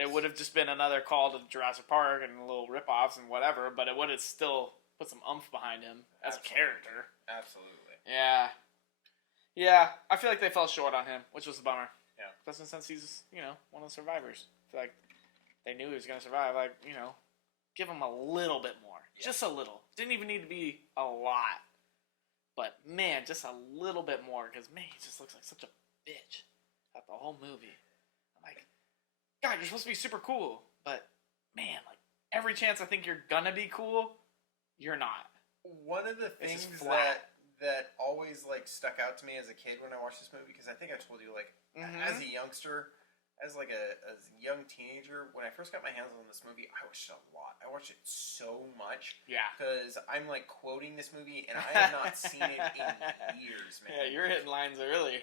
It would have just been another call to Jurassic Park and little rip-offs and whatever, but it would have still put some oomph behind him as a character. Absolutely. Yeah. Yeah, I feel like they fell short on him, which was a bummer. Yeah. Especially since he's, one of the survivors. I feel like they knew he was going to survive. Like, give him a little bit more. Yeah. Just a little. Didn't even need to be a lot. But, man, just a little bit more. Because, man, he just looks like such a bitch at the whole movie. I'm like, God, you're supposed to be super cool. But, man, like, every chance I think you're going to be cool, you're not. One of the things that always, like, stuck out to me as a kid when I watched this movie, because I think I told you, like, as a youngster, as, like, a young teenager, when I first got my hands on this movie, I watched it a lot. I watched it so much. Yeah. Because I'm, like, quoting this movie, and I have not seen it in years, man. Yeah, you're hitting lines early.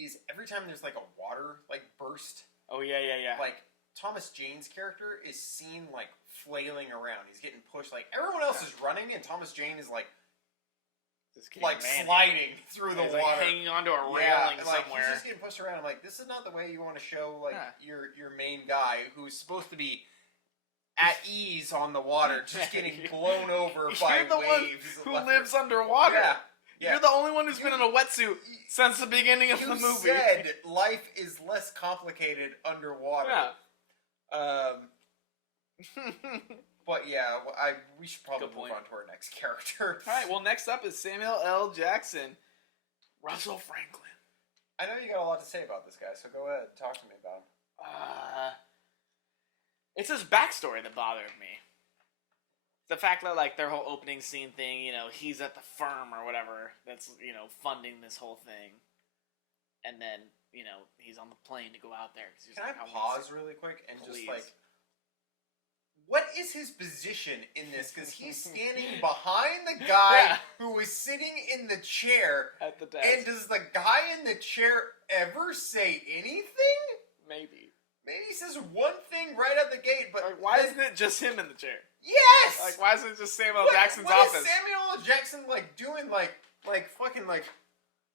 Is every time there's, like, a water, like, burst. Oh, yeah. Like, Thomas Jane's character is seen, like, flailing around. He's getting pushed. Like, everyone else is running, and Thomas Jane is, like sliding through the water. Like hanging onto a railing somewhere. He's just getting pushed around. I'm like, this is not the way you want to show, like, your main guy, who's supposed to be at ease on the water, just getting blown over by You're the waves. One who lives underwater. Yeah. You're the only one who's been in a wetsuit since the beginning of the movie. You said life is less complicated underwater. Yeah. But yeah, we should probably move on to our next character. Alright, well, next up is Samuel L. Jackson. Russell Franklin. I know you got a lot to say about this guy, so go ahead, talk to me about him. It's his backstory that bothered me. The fact that, like, their whole opening scene thing, he's at the firm or whatever that's, funding this whole thing. And then, he's on the plane to go out there. Can I pause really quick and just, like, what is his position in this? Because he's standing behind the guy who was sitting in the chair. At the desk. And does the guy in the chair ever say anything? Maybe he says one thing right at the gate, but... Like, why isn't it just him in the chair? Yes! Like, why isn't it just Samuel Jackson's office? What is Samuel L. Jackson, like, doing, like fucking, like...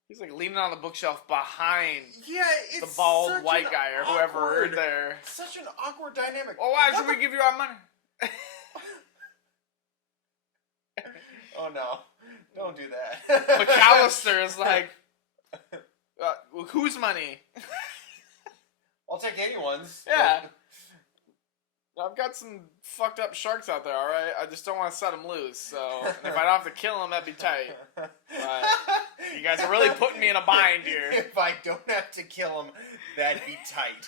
He's, like, leaning on the bookshelf behind it's the bald white guy or whoever is there. Such an awkward dynamic. Well, why should we give you our money? Oh, no. Don't do that. McAllister is like, whose money? I'll take anyone's. Yeah. I've got some fucked up sharks out there, alright? I just don't want to set them loose, so if I don't have to kill them, that'd be tight. But you guys are really putting me in a bind here. If I don't have to kill them, that'd be tight.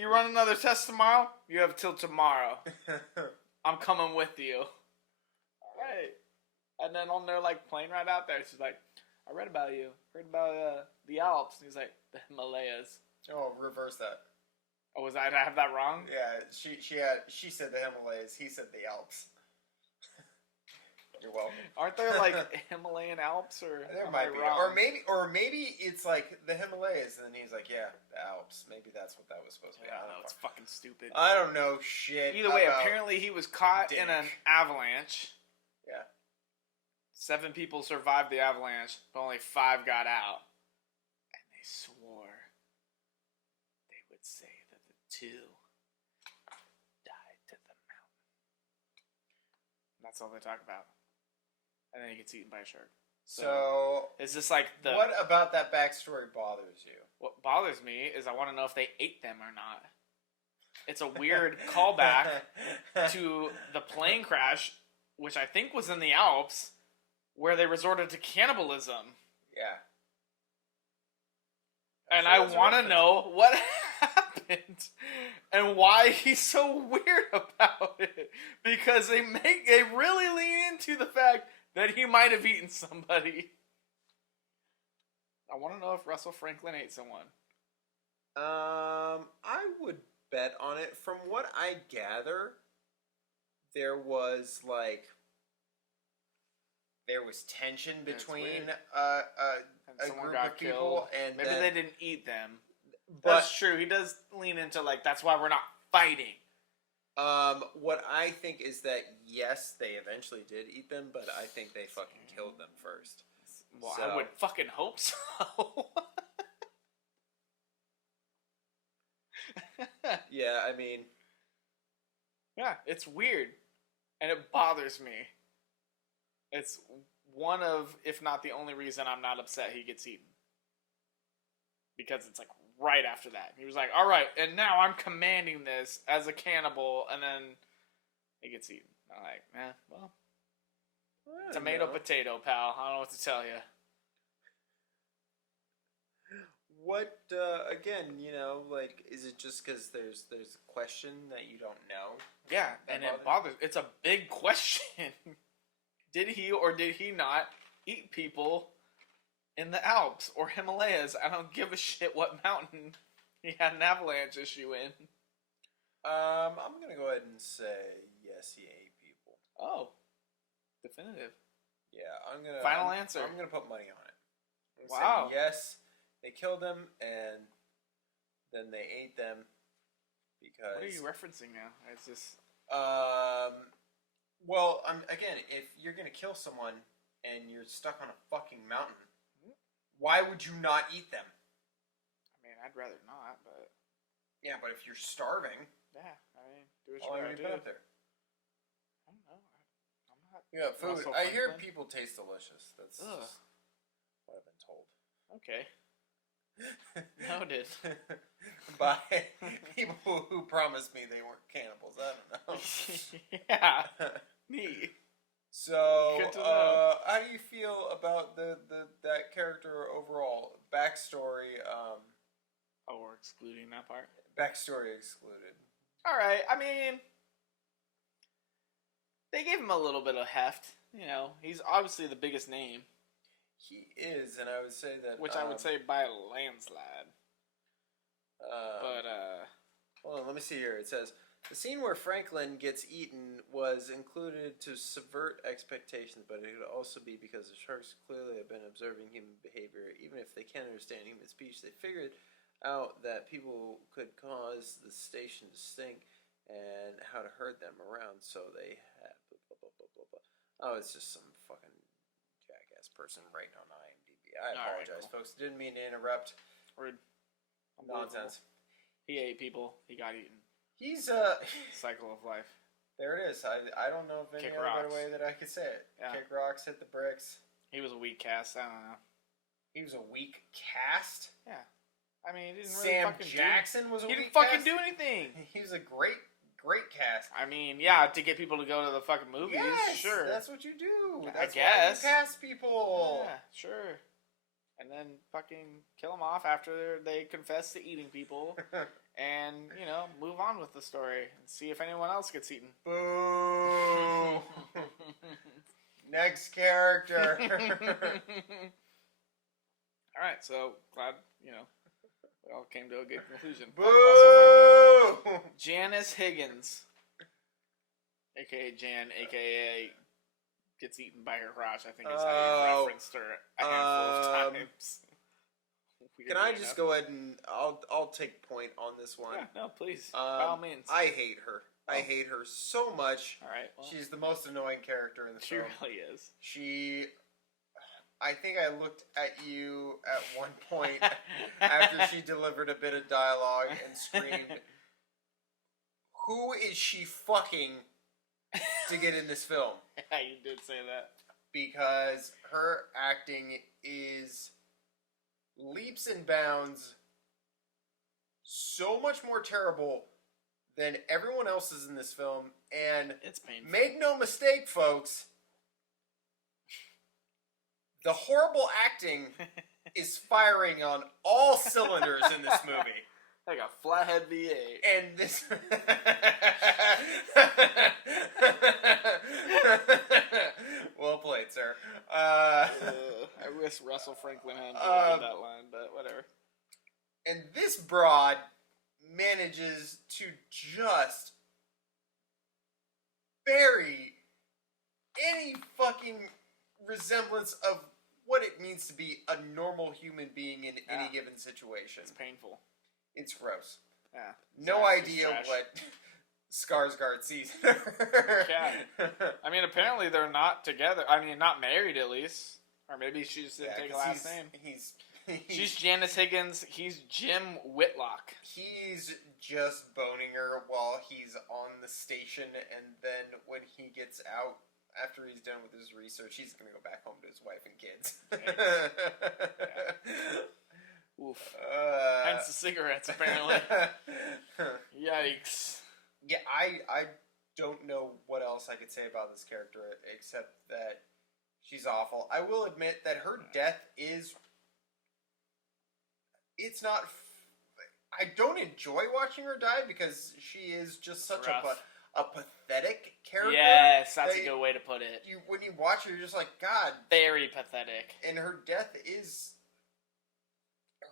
You run another test tomorrow? You have till tomorrow. I'm coming with you. Alright. And then on their, like, plane ride out there, she's like, I read about you. Heard about the Alps. And he's like, the Himalayas. Oh, reverse that. Oh, did I have that wrong? Yeah, she said the Himalayas. He said the Alps. You're welcome. Aren't there, like, Himalayan Alps, or there might be, or maybe it's like the Himalayas, and then he's like, yeah, the Alps. Maybe that's what that was supposed to be. I don't know. It's fucking stupid. I don't know shit. Either way, apparently he was caught in an avalanche. Yeah. 7 people survived the avalanche, but only 5 got out. And they swore they would say that the 2 died to the mountain. That's all they talk about. And then he gets eaten by a shark. So is this like the... What about that backstory bothers you? What bothers me is I want to know if they ate them or not. It's a weird callback to the plane crash, which I think was in the Alps, where they resorted to cannibalism. Yeah. And I want to know what happened and why he's so weird about it. Because they really lean into the fact that he might have eaten somebody. I want to know if Russell Franklin ate someone. I would bet on it. From what I gather, there was tension between a group of people, and maybe they didn't eat them. But that's true. He does lean into that's why we're not fighting. What I think is that yes, they eventually did eat them, but I think they fucking killed them first. Well, So- I would fucking hope so. Yeah, I mean, Yeah, it's weird. And it bothers me. It's one of, if not the only reason I'm not upset he gets eaten. Because it's like right after that. He was like, alright, and now I'm commanding this as a cannibal, and then he gets eaten. I'm like, well, I don't tomato, know. potato, pal. I don't know what to tell you. What again? Like, is it just because there's a question that you don't know? Yeah, That and it bothers. It's a big question. Did he or did he not eat people in the Alps or Himalayas? I don't give a shit what mountain he had an avalanche issue in. I'm gonna go ahead and say yes, he ate people. Oh, definitive. Yeah, I'm gonna. Final answer. I'm gonna put money on it. I'm gonna Wow. say yes, they killed them and then they ate them because. What are you referencing now? It's just Well, again, if you're gonna kill someone and you're stuck on a fucking mountain, why would you not eat them? I mean, I'd rather not, but Yeah, but if you're starving, yeah, I mean, do what how long you have gotta you do. been up there? I don't know. I'm not. Yeah, food. Russell I hear Franklin? people taste delicious. That's Ugh. just what I've been told. Okay. Noted. By people who promised me they weren't cannibals. I don't know. Yeah. Neat. So, Good to know. how do you feel about that character overall? Backstory, Oh, we're excluding that part. backstory excluded. All right. I mean, they gave him a little bit of heft. You know, he's obviously the biggest name, He is, and I would say that. which I would say by a landslide. But hold on, let me see here. It says the scene where Franklin gets eaten was included to subvert expectations, but it could also be because the sharks clearly have been observing human behavior. Even if they can't understand human speech, they figured out that people could cause the station to stink and how to herd them around. So they have blah, blah, blah, blah, blah, blah. Oh, it's just some fucking jackass person writing on IMDb. I All right, apologize, cool. folks. Didn't mean to interrupt. rude. Nonsense. He ate people. He got eaten. He's Cycle of life. there it is. I don't know of any Kick other better rocks. way that I could say it. Yeah. Kick rocks, hit the bricks. He was a weak cast. I don't know. He was a weak cast. Yeah. I mean, he didn't really Sam fucking Jackson was a He weak didn't fucking cast. do anything. He was a great cast. I mean, yeah, to get people to go to the fucking movies, Yes, sure. that's what you do. I That's guess. why you cast people. Yeah, sure. And then fucking kill them off after they confess to eating people, and you know, move on with the story and see if anyone else gets eaten. Boo. Next character. All right, so glad we all came to a good conclusion. Boo. Janice Higgins, aka Jan, aka gets eaten by her crotch. I think is how you referenced her a handful of times. Can I just go ahead and I'll take point on this one. Yeah, no, please. By all means. I hate her. I Oh. hate her so much. All right. Well, She's the most annoying character in the she film. really is. I think I looked at you at one point after she delivered a bit of dialogue and screamed, "Who is she fucking to get in this film?" Yeah, you did say that. Because her acting is leaps and bounds so much more terrible than everyone else's in this film. And It's painful. make no mistake, folks, the horrible acting is firing on all cylinders in this movie. Like a flathead V8. And this... well played, sir. I wish Russell Franklin had delivered that line, but whatever. And this broad manages to just bury any fucking resemblance of what it means to be a normal human being in any given situation. It's painful. It's gross. Yeah. No Zach's idea trash. what Skarsgård sees. Yeah. I mean, apparently they're not together. I mean, not married at least. Or maybe she just didn't take a 'cause last name. He's She's Janice Higgins. He's Jim Whitlock. He's just boning her while he's on the station, and then when he gets out, after he's done with his research, he's going to go back home to his wife and kids. Yeah. Oof. Hence the cigarettes, apparently. Yikes. Yeah, I don't know what else I could say about this character, except that she's awful. I will admit that her death is... It's not... I don't enjoy watching her die because she is just such a pathetic character. Yes, that's a good way to put it. When you watch her, you're just like, God. Very pathetic. And her death is...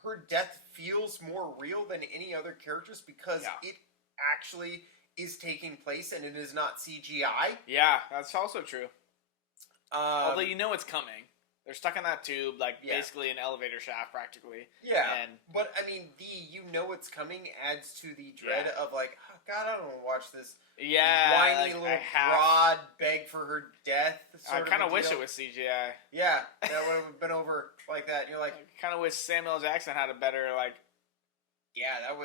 Her death feels more real than any other character's because it actually is taking place and it is not CGI. Yeah, that's also true. Although you know it's coming. They're stuck in that tube, basically an elevator shaft, practically. Yeah, but, I mean, you know it's coming adds to the dread of, like, oh, God, I don't want to watch this whiny little broad beg for her death. I kind of wish it was CGI. Yeah, that would have been over like that. And you're like... I kind of wish Samuel L. Jackson had a better,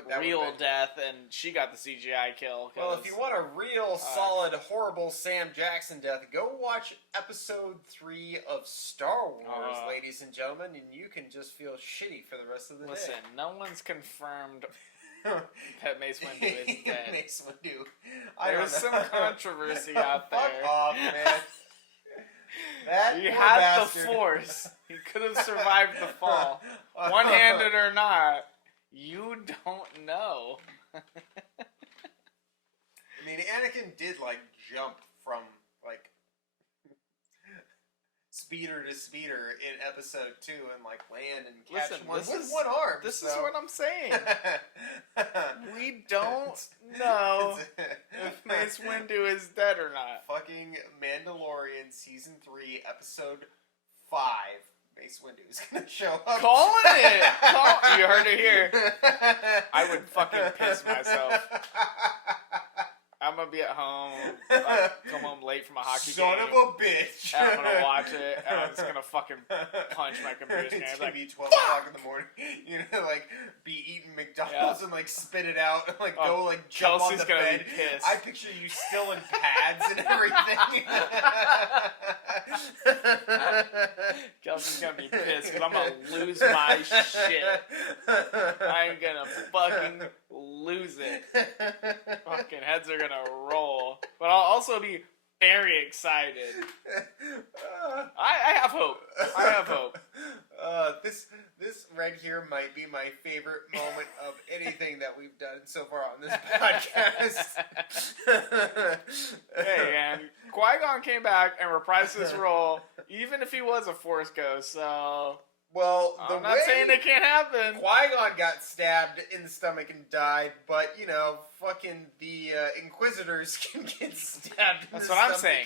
that real death, and she got the CGI kill. Well, if you want a real, solid, horrible Sam Jackson death, go watch Episode 3 of Star Wars, ladies and gentlemen, and you can just feel shitty for the rest of the day. Listen, no one's confirmed that Mace Windu is dead. Mace Windu. There's some controversy out there. Fuck off, man. He had the Force. He could have survived the fall. One-handed or not. You don't know. I mean, Anakin did, jump from, speeder to speeder in Episode 2 and, land and catch one with one arm. This is what I'm saying. We don't know if Mace Windu is dead or not. Fucking Mandalorian Season 3, Episode 5. Mace Windu is gonna show up. Calling it! You heard it here. I would fucking piss myself. I'm gonna be at home, come home late from a hockey game. Son of a bitch. And I'm gonna watch it, and I'm just gonna fucking punch my computer screen. It's gonna be 12 o'clock in the morning. You're gonna, be eating McDonald's and, spit it out and, go, jump on the bed. Be pissed. I picture you still in pads and everything. Kelsey's gonna be pissed because I'm gonna lose my shit. I'm gonna fucking lose it. Fucking heads are gonna roll. But I'll also be very excited. I have hope. I have hope. This right here might be my favorite moment of anything that we've done so far on this podcast. Hey, man. Qui-Gon came back and reprised his role, even if he was a Force ghost, so... Well, I'm not saying it can't happen. Qui-Gon got stabbed in the stomach and died, but, fucking the Inquisitors can get stabbed in the stomach. That's what I'm saying.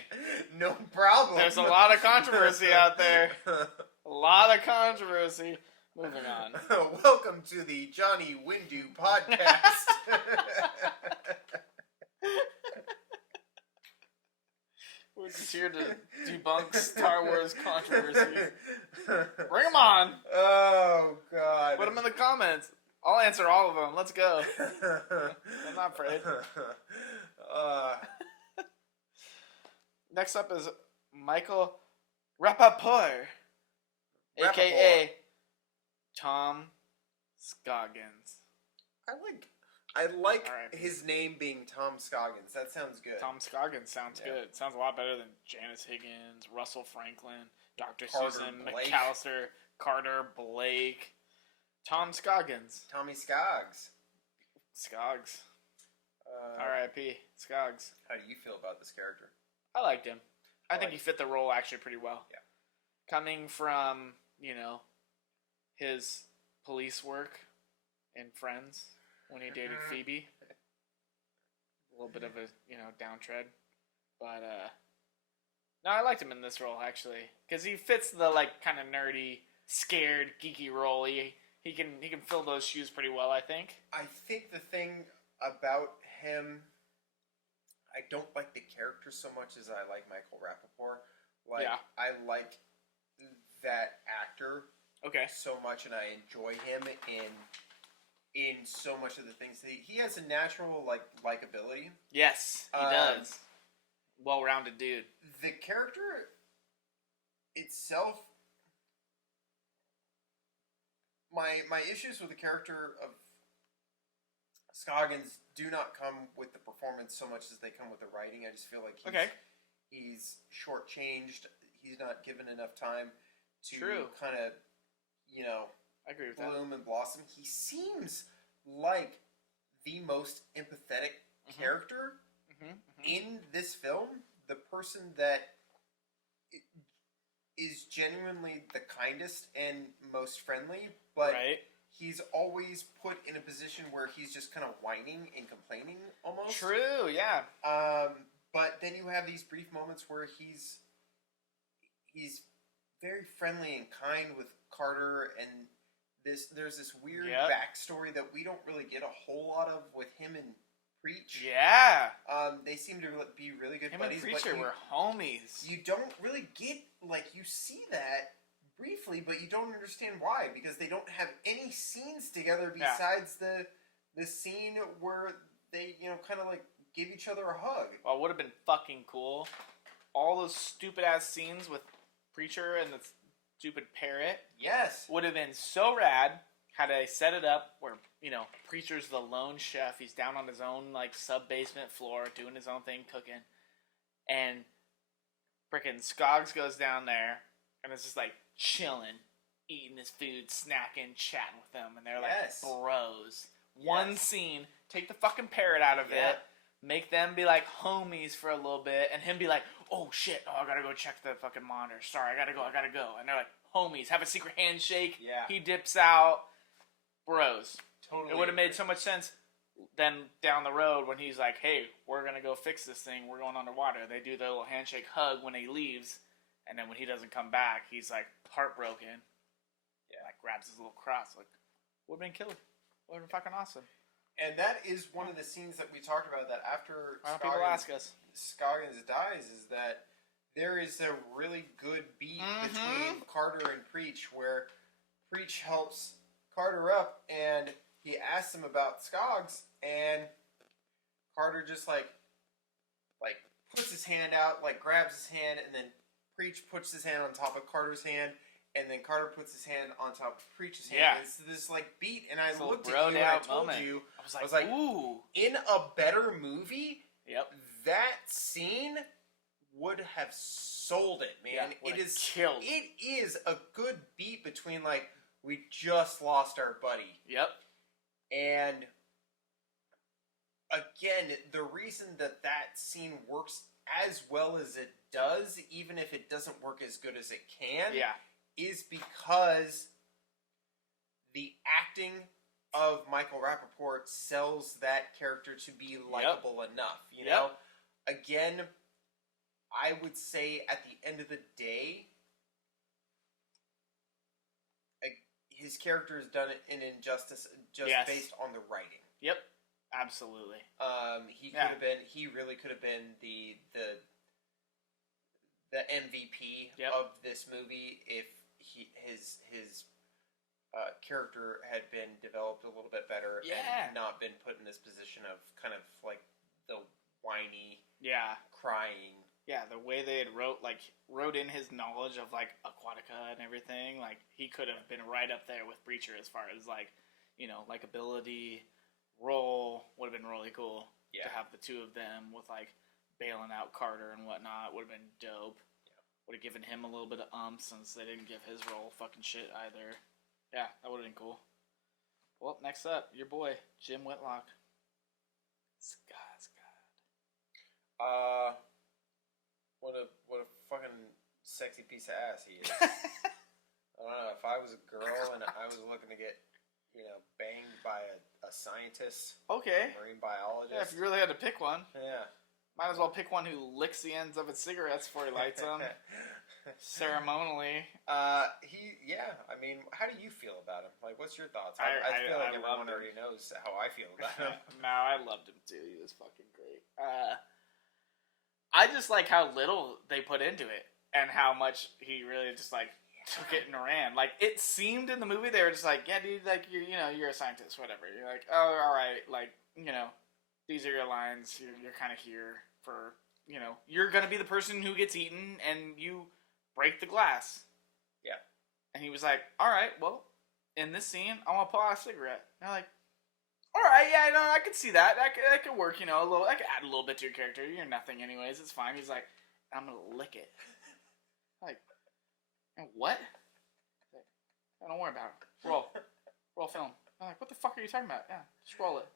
No problem. There's a lot of controversy out there. A lot of controversy. Moving on. Welcome to the Jony Windu podcast. We're just here to debunk Star Wars controversy. Bring them on. Oh, God. Put them in the comments. I'll answer all of them. Let's go. I'm not afraid. Next up is Michael Rappaport, a.k.a. Tom Scoggins. I like his name being Tom Scoggins. That sounds good. Tom Scoggins sounds good. Sounds a lot better than Janice Higgins, Russell Franklin, Dr. Carter Susan Blake. McAllister, Carter Blake. Tom Scoggins. Tommy Scoggs. Scoggs. R.I.P. Scoggs. How do you feel about this character? I liked him. I think he fit the role actually pretty well. Yeah. Coming from, his police work in Friends when he dated Phoebe. A little bit of a, downtread. But, no, I liked him in this role, actually. Because he fits the, kind of nerdy, scared, geeky role. He can fill those shoes pretty well, I think. I think the thing about him... I don't like the character so much as I like Michael Rappaport. I like that actor Okay. so much, and I enjoy him in so much of the things that he has a natural likability. Yes, he does. Well-rounded dude. The character itself, my issues with the character of Scoggins do not come with the performance so much as they come with the writing. I just feel like he's shortchanged. He's not given enough time to kind of, I agree with bloom and blossom. He seems like the most empathetic character in this film. The person that is genuinely the kindest and most friendly, but he's always put in a position where he's just kind of whining and complaining almost. True, yeah. But then you have these brief moments where he's very friendly and kind with Carter, and there's this weird backstory that we don't really get a whole lot of with him and Preach. Yeah. They seem to be really good him buddies. And Preacher were homies. You don't really get, you see that briefly, but you don't understand why, because they don't have any scenes together besides the scene where they, kind of give each other a hug. Well, it would have been fucking cool. All those stupid ass scenes with Preacher and the stupid parrot. Yes. Would have been so rad had I set it up where, Preacher's the lone chef. He's down on his own, sub-basement floor doing his own thing, cooking. And frickin' Skoggs goes down there and is just, chilling, eating his food, snacking, chatting with them. And they're bros. One scene, take the fucking parrot out of it, make them be homies for a little bit, and him be oh shit, I gotta go check the fucking monitor. Sorry, I gotta go. And they're homies, have a secret handshake. Yeah. He dips out. Bros. Totally. It would have made so much sense then down the road when he's hey, we're gonna go fix this thing, we're going underwater. They do the little handshake hug when he leaves, and then when he doesn't come back, he's heartbroken. Yeah. Grabs his little cross, would have been killer. Would have been fucking awesome. And that is one of the scenes that we talked about, that after people ask us. Scoggins dies, is that there is a really good beat between Carter and Preach, where Preach helps Carter up, and he asks him about Skoggs, and Carter just puts his hand out, grabs his hand, and then Preach puts his hand on top of Carter's hand, and then Carter puts his hand on top of Preach's hand. Yeah. It's this beat, and I looked at you and I told you, I was like, ooh. In a better movie, that scene would have sold it, man. Yeah, it is killed. It is a good beat between we just lost our buddy. Yep. And again, the reason that scene works as well as it does, even if it doesn't work as good as it can, is because the acting of Michael Rappaport sells that character to be likable enough. You know? Again, I would say at the end of the day, his character has done it an injustice just based on the writing. Yep, absolutely. He really could have been the MVP of this movie if his character had been developed a little bit better and not been put in this position of kind of the whiny, crying. Yeah, the way they had wrote in his knowledge of Aquatica and everything, he could have been right up there with Preacher as far as likability, role would have been really cool to have the two of them with bailing out Carter and whatnot. Would have been dope. Would have given him a little bit of since they didn't give his role fucking shit either. Yeah, that would have been cool. Well, next up, your boy Jim Whitlock. Scott. What a fucking sexy piece of ass he is. I don't know, if I was a girl and I was looking to get, banged by a scientist, a marine biologist. Yeah, if you really had to pick one. Yeah. Might as well pick one who licks the ends of his cigarettes before he lights them. Ceremonially. I mean, how do you feel about him? What's your thoughts? I feel like everyone already knows how I feel about him. No, I loved him too. He was fucking great. I just like how little they put into it, and how much he really just took it and ran. Like, it seemed in the movie they were just like, yeah, dude, like, you're a scientist, whatever. You're like, oh, all right, like, these are your lines. You're kind of here for, you're gonna be the person who gets eaten, and you break the glass. Yeah. And he was like, all right, well, in this scene, I want to pull out a cigarette. And they're like, all right, yeah, no, I could see that. That could work, a little. I could add a little bit to your character. You're nothing, anyways. It's fine. He's like, I'm gonna lick it. Like, what? Like, oh, don't worry about it. Roll film. I'm like, what the fuck are you talking about? Yeah, scroll it.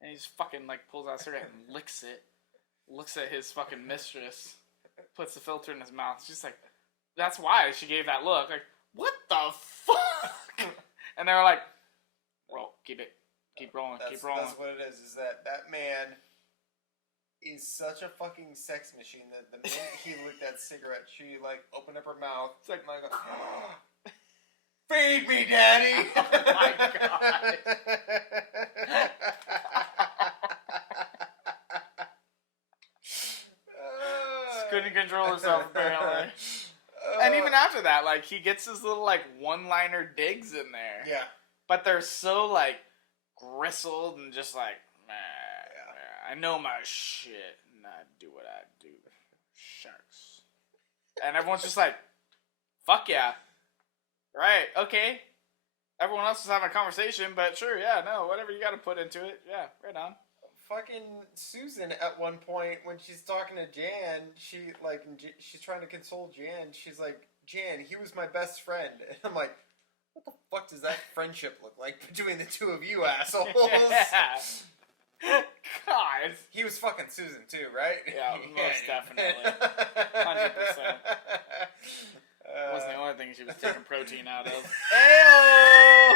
And he just fucking like pulls out a cigarette and licks it. Looks at his fucking mistress. Puts the filter in his mouth. She's like, that's why she gave that look. Like, what the fuck? And they were like, roll, keep it. Keep rolling, keep rolling. That's what it is that man is such a fucking sex machine that the minute he lit that cigarette, she, like, opened up her mouth. It's like, feed me, daddy! Oh my god. Just couldn't control himself, apparently. And even after that, like, he gets his little, like, one-liner digs in there. Yeah. But they're so, like, gristled and just like, I know my shit and I do what I do. Sharks. And everyone's just like, fuck yeah. Right, okay. Everyone else is having a conversation, but sure, yeah, no, whatever you gotta put into it. Yeah, right on. Fucking Susan at one point when she's talking to Jan, she's trying to console Jan. She's like, Jan, he was my best friend. And I'm like, what the fuck does that friendship look like between the two of you assholes? Yeah. God. He was fucking Susan too, right? Yeah, most definitely. 100%. Wasn't the only thing she was taking protein out of. Ayo!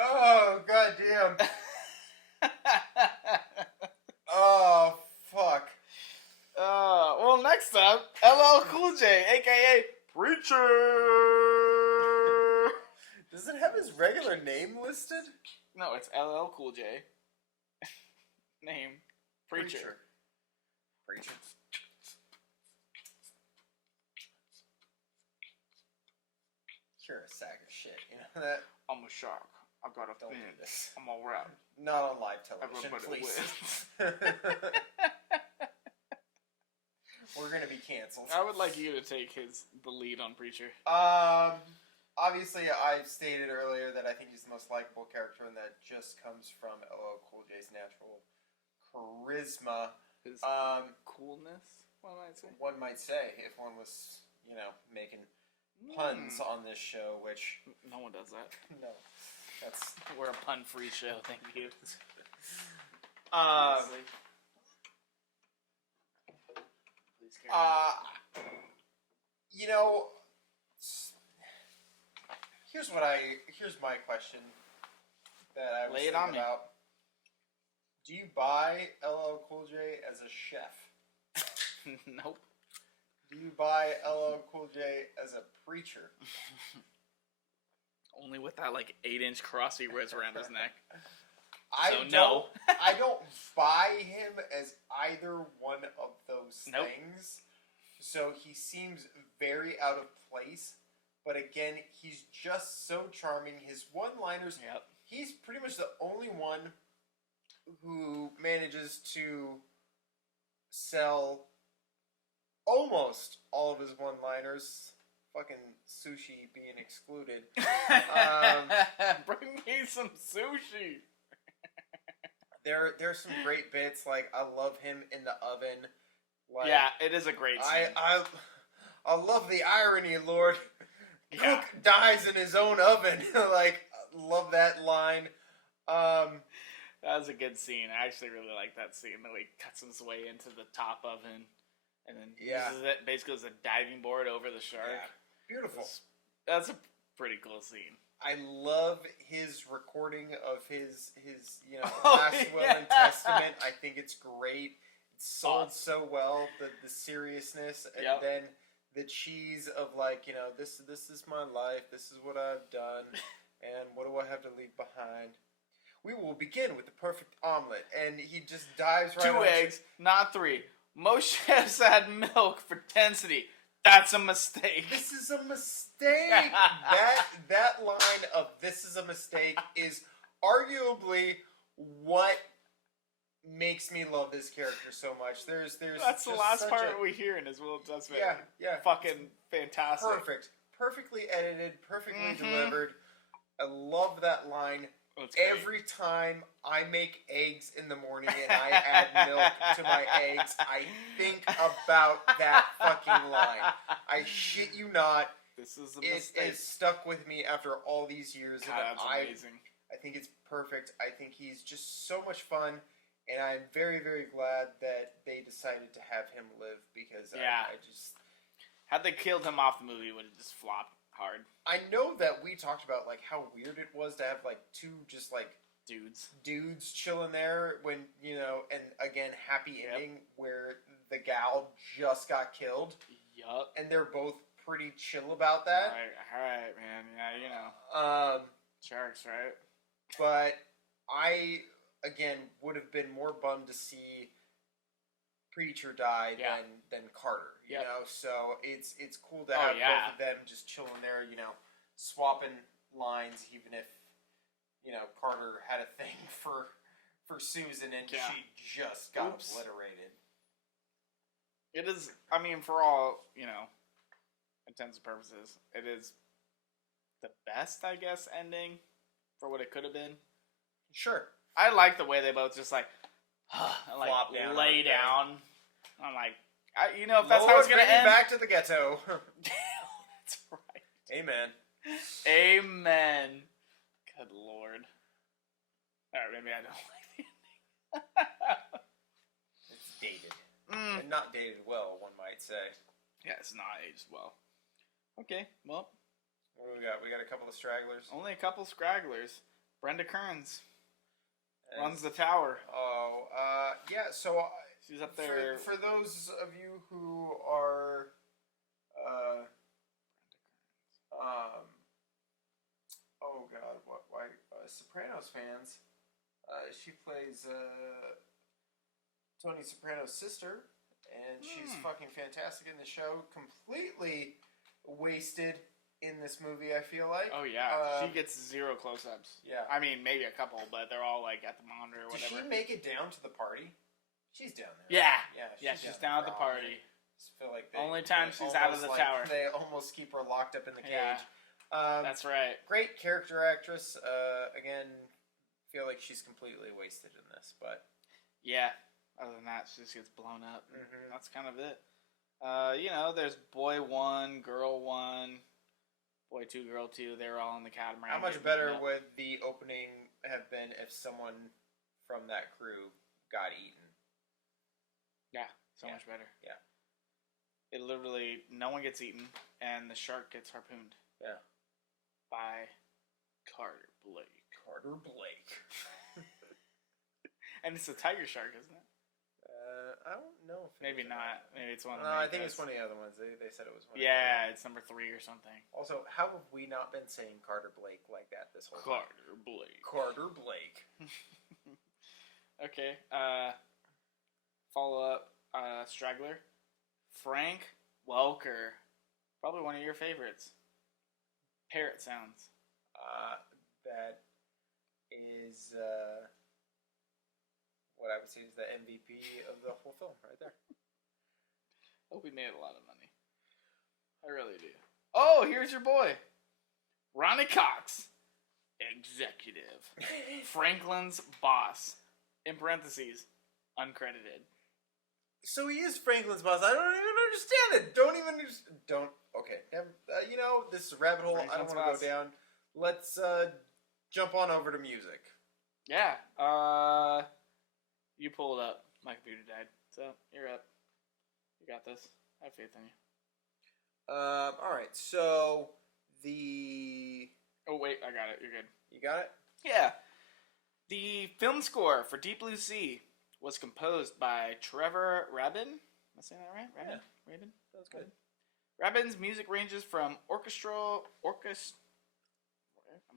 Oh, goddamn. Oh, fuck. Well, next up, LL Cool J, a.k.a. Preacher. Does it have his regular name listed? No, it's LL Cool J. Name, Preacher. Preacher. You're a sack of shit, you know that? I'm a shark. I got a Don't fin. do this. I'm a rap. Not on live television, Everybody please. We're gonna be canceled. I would like you to take the lead on Preacher. Obviously, I've stated earlier that I think he's the most likable character, and that just comes from LL Cool J's natural charisma. His coolness, one might say. If one was, making puns on this show, which no one does that. No, we're a pun-free show. Thank you. Please carry on. Here's my question that I was Lay it thinking on me. about. Do you buy LL Cool J as a chef? Nope. Do you buy LL Cool J as a preacher? Only with that 8-inch cross he wears around his neck. No. I don't buy him as either one of those things. So he seems very out of place. But again, he's just so charming. His one-liners, he's pretty much the only one who manages to sell almost all of his one-liners. Fucking sushi being excluded. Bring me some sushi. There's some great bits. I love him in the oven. Yeah, it is a great scene. I love the irony, Lord. Yeah. Cook dies in his own oven. Love that line. That was a good scene. I actually really like that scene. The way he cuts his way into the top oven and then uses it basically as a diving board over the shark. Yeah. Beautiful. That's a pretty cool scene. I love his recording of his last will and testament. I think it's great. sold so well, the seriousness, and then the cheese of like, this is my life, this is what I've done, and what do I have to leave behind? We will begin with the perfect omelet, and he just dives right 2 eggs, not 3. Most chefs add milk for density. That's a mistake. This is a mistake. that line of "this is a mistake" is arguably what makes me love this character so much. There's that's the last part we hear in his Will Testament. Yeah. Fucking fantastic. Perfectly edited, perfectly delivered. I love that line. Every time I make eggs in the morning and I add milk to my eggs, I think about that fucking line. I shit you not. This is a mistake. It is stuck with me after all these years. God, that's amazing. I think it's perfect. I think he's just so much fun, and I'm very, very glad that they decided to have him live because I just... Had they killed him off the movie, it would have just flopped hard. I know that we talked about like how weird it was to have like 2 just like dudes chilling there when and again happy ending where the gal just got killed. Yup. And they're both pretty chill about that. All right, man. Yeah, sharks, right? But I again would have been more bummed to see Preacher die than Carter, so it's cool to have both of them just chilling there, swapping lines, even if Carter had a thing for Susan and she just got obliterated. It is, I mean, for all intents and purposes, it is the best, I guess, ending for what it could have been. Sure, I like the way they both just like lay down. I'm like, if that's how it's gonna end. Back to the ghetto. That's right. Amen. Amen. Good Lord. Alright, maybe I don't like the ending. It's dated. And not dated well, one might say. Yeah, it's not aged well. Okay, well. What do we got? We got a couple of stragglers. Only a couple of stragglers. Brenda Kearns runs the tower. Oh, yeah, so... She's up there. For those of you who are, oh god, why Sopranos fans? She plays Tony Soprano's sister, and she's fucking fantastic in the show. Completely wasted in this movie, I feel like. Oh yeah, she gets 0 close-ups. Yeah, I mean maybe a couple, but they're all like at the monitor or whatever. Did she make it down to the party? She's down there. Yeah. She's down at the party. I feel like only time she's out of the tower. They almost keep her locked up in the cage. Yeah, that's right. Great character actress. Again, feel like she's completely wasted in this, but yeah. Other than that, she just gets blown up. Mm-hmm. That's kind of it. There's boy 1, girl 1, boy 2, girl 2. They're all in the catamaran. How much better would the opening have been if someone from that crew got eaten? Yeah, much better. Yeah. It literally, no one gets eaten, and the shark gets harpooned. Yeah. By Carter Blake. Carter Blake. And it's a tiger shark, isn't it? I don't know. Maybe not. Maybe it's one of the I think it's one of the other ones. They said it was one Yeah, it's number 3 or something. Also, how have we not been saying Carter Blake like that this whole time? Carter Blake. Carter Blake. Okay. Follow up, straggler. Frank Welker. Probably one of your favorites. Parrot sounds. That is what I would say is the MVP of the whole film, right there. Hope we made a lot of money. I really do. Oh, here's your boy, Ronnie Cox, executive, Franklin's boss. In parentheses, uncredited. So he is Franklin's boss. I don't even understand it. Okay. This is a rabbit hole. I don't want to go down. Let's jump on over to music. Yeah. You pull it up. My computer died. So, you're up. You got this. I have faith in you. Alright. So, the... Oh, wait. I got it. You're good. You got it? Yeah. The film score for Deep Blue Sea was composed by Trevor Rabin. Am I saying that right? Rabin? Yeah. Rabin? That's good. Rabin's music ranges from orchestral. Am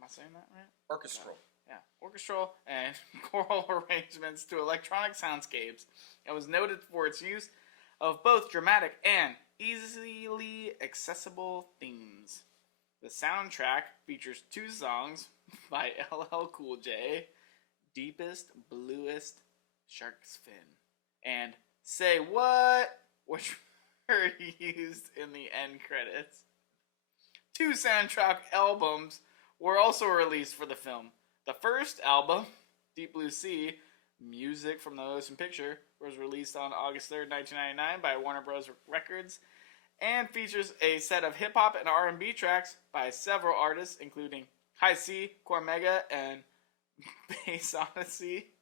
I saying that right? Orchestral. Yeah, orchestral and choral arrangements to electronic soundscapes, and was noted for its use of both dramatic and easily accessible themes. The soundtrack features 2 songs by LL Cool J, Deepest, Bluest, Shark's Fin, and Say What, which were used in the end credits. 2 soundtrack albums were also released for the film. The first album, Deep Blue Sea, music from the motion picture, was released on August 3rd, 1999 by Warner Bros. Records, and features a set of hip-hop and R&B tracks by several artists, including High C, Cormega, and Bass Odyssey.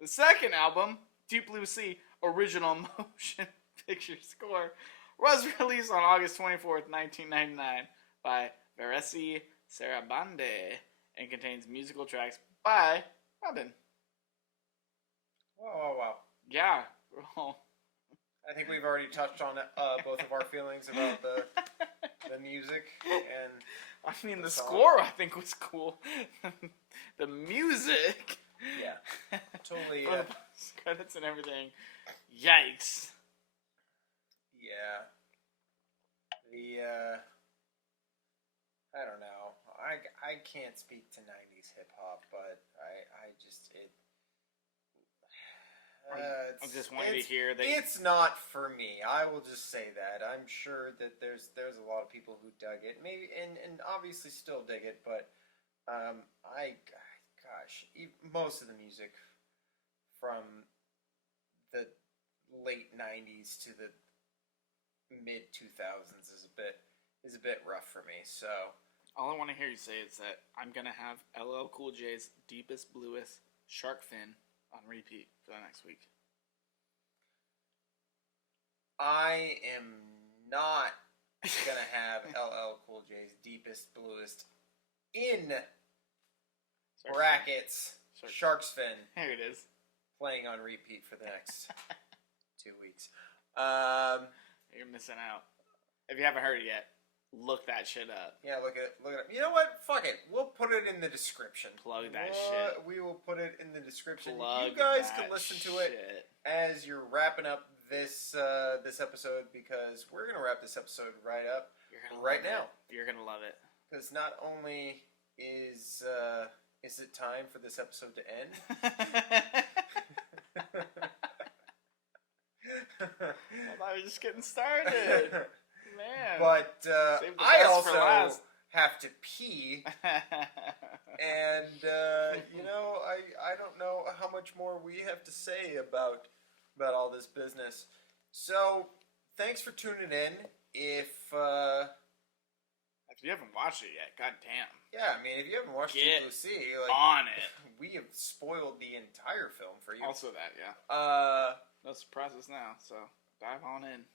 The second album, Deep Blue Sea, original motion picture score, was released on August 24th, 1999 by Varese Sarabande and contains musical tracks by Robin. Wow. Yeah. Well, I think we've already touched on both of our feelings about the music and. I mean, the score I think was cool. The music. Yeah. Totally. For the credits and everything. Yikes. Yeah. I don't know. I can't speak to 90s hip hop, but I just I just wanted to hear that. It's not for me. I will just say that. I'm sure that there's a lot of people who dug it, maybe and obviously still dig it, but most of the music from the late 90s to the mid 2000s is a bit rough for me. So all I want to hear you say is that I'm gonna have LL Cool J's Deepest Bluest Shark Fin on repeat for the next week. I am not gonna have LL Cool J's Deepest Bluest in brackets Shark's Fin. Here it is. Playing on repeat for the next 2 weeks. You're missing out. If you haven't heard it yet, look that shit up. Yeah, look it up. You know what? Fuck it. We'll put it in the description. Plug that shit. We will put it in the description. Plug you guys that can listen shit. to it as you're wrapping up this episode, because we're gonna wrap this episode right up right now. You're gonna love it. Because not only is it time for this episode to end. I thought we were just getting started. Man. But I also have to pee. And, I don't know how much more we have to say about all this business. So, thanks for tuning in. If you haven't watched it yet, goddamn. Yeah, I mean, if you haven't watched Deep Blue Sea, on it. We have spoiled the entire film for you. Also that, yeah. No surprises now, so dive on in.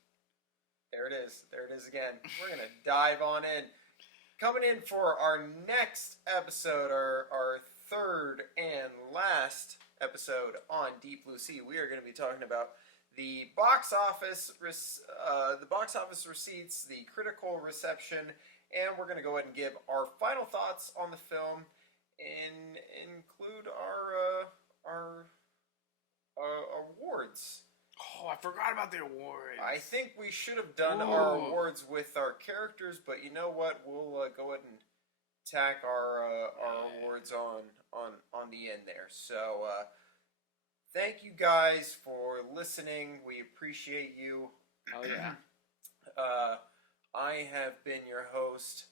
There it is. There it is again. We're going to dive on in. Coming in for our next episode, our third and last episode on Deep Blue Sea, we are going to be talking about the box office receipts, the critical reception, and we're going to go ahead and give our final thoughts on the film and include our awards. Oh, I forgot about the awards. I think we should have done our awards with our characters, but you know what? We'll go ahead and tack our awards on the end there. So, thank you guys for listening. We appreciate you. Oh yeah. I have been your host,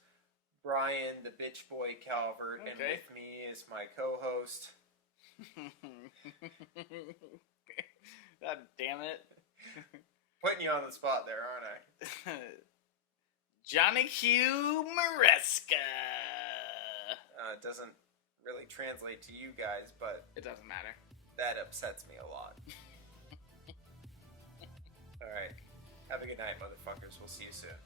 Brian the Bitch Boy Calvert, and with me is my co-host. God damn it. Putting you on the spot there, aren't I? Johnny Q. Maresca. It doesn't really translate to you guys, but it doesn't matter. That upsets me a lot. Alright. Have a good night, motherfuckers. We'll see you soon.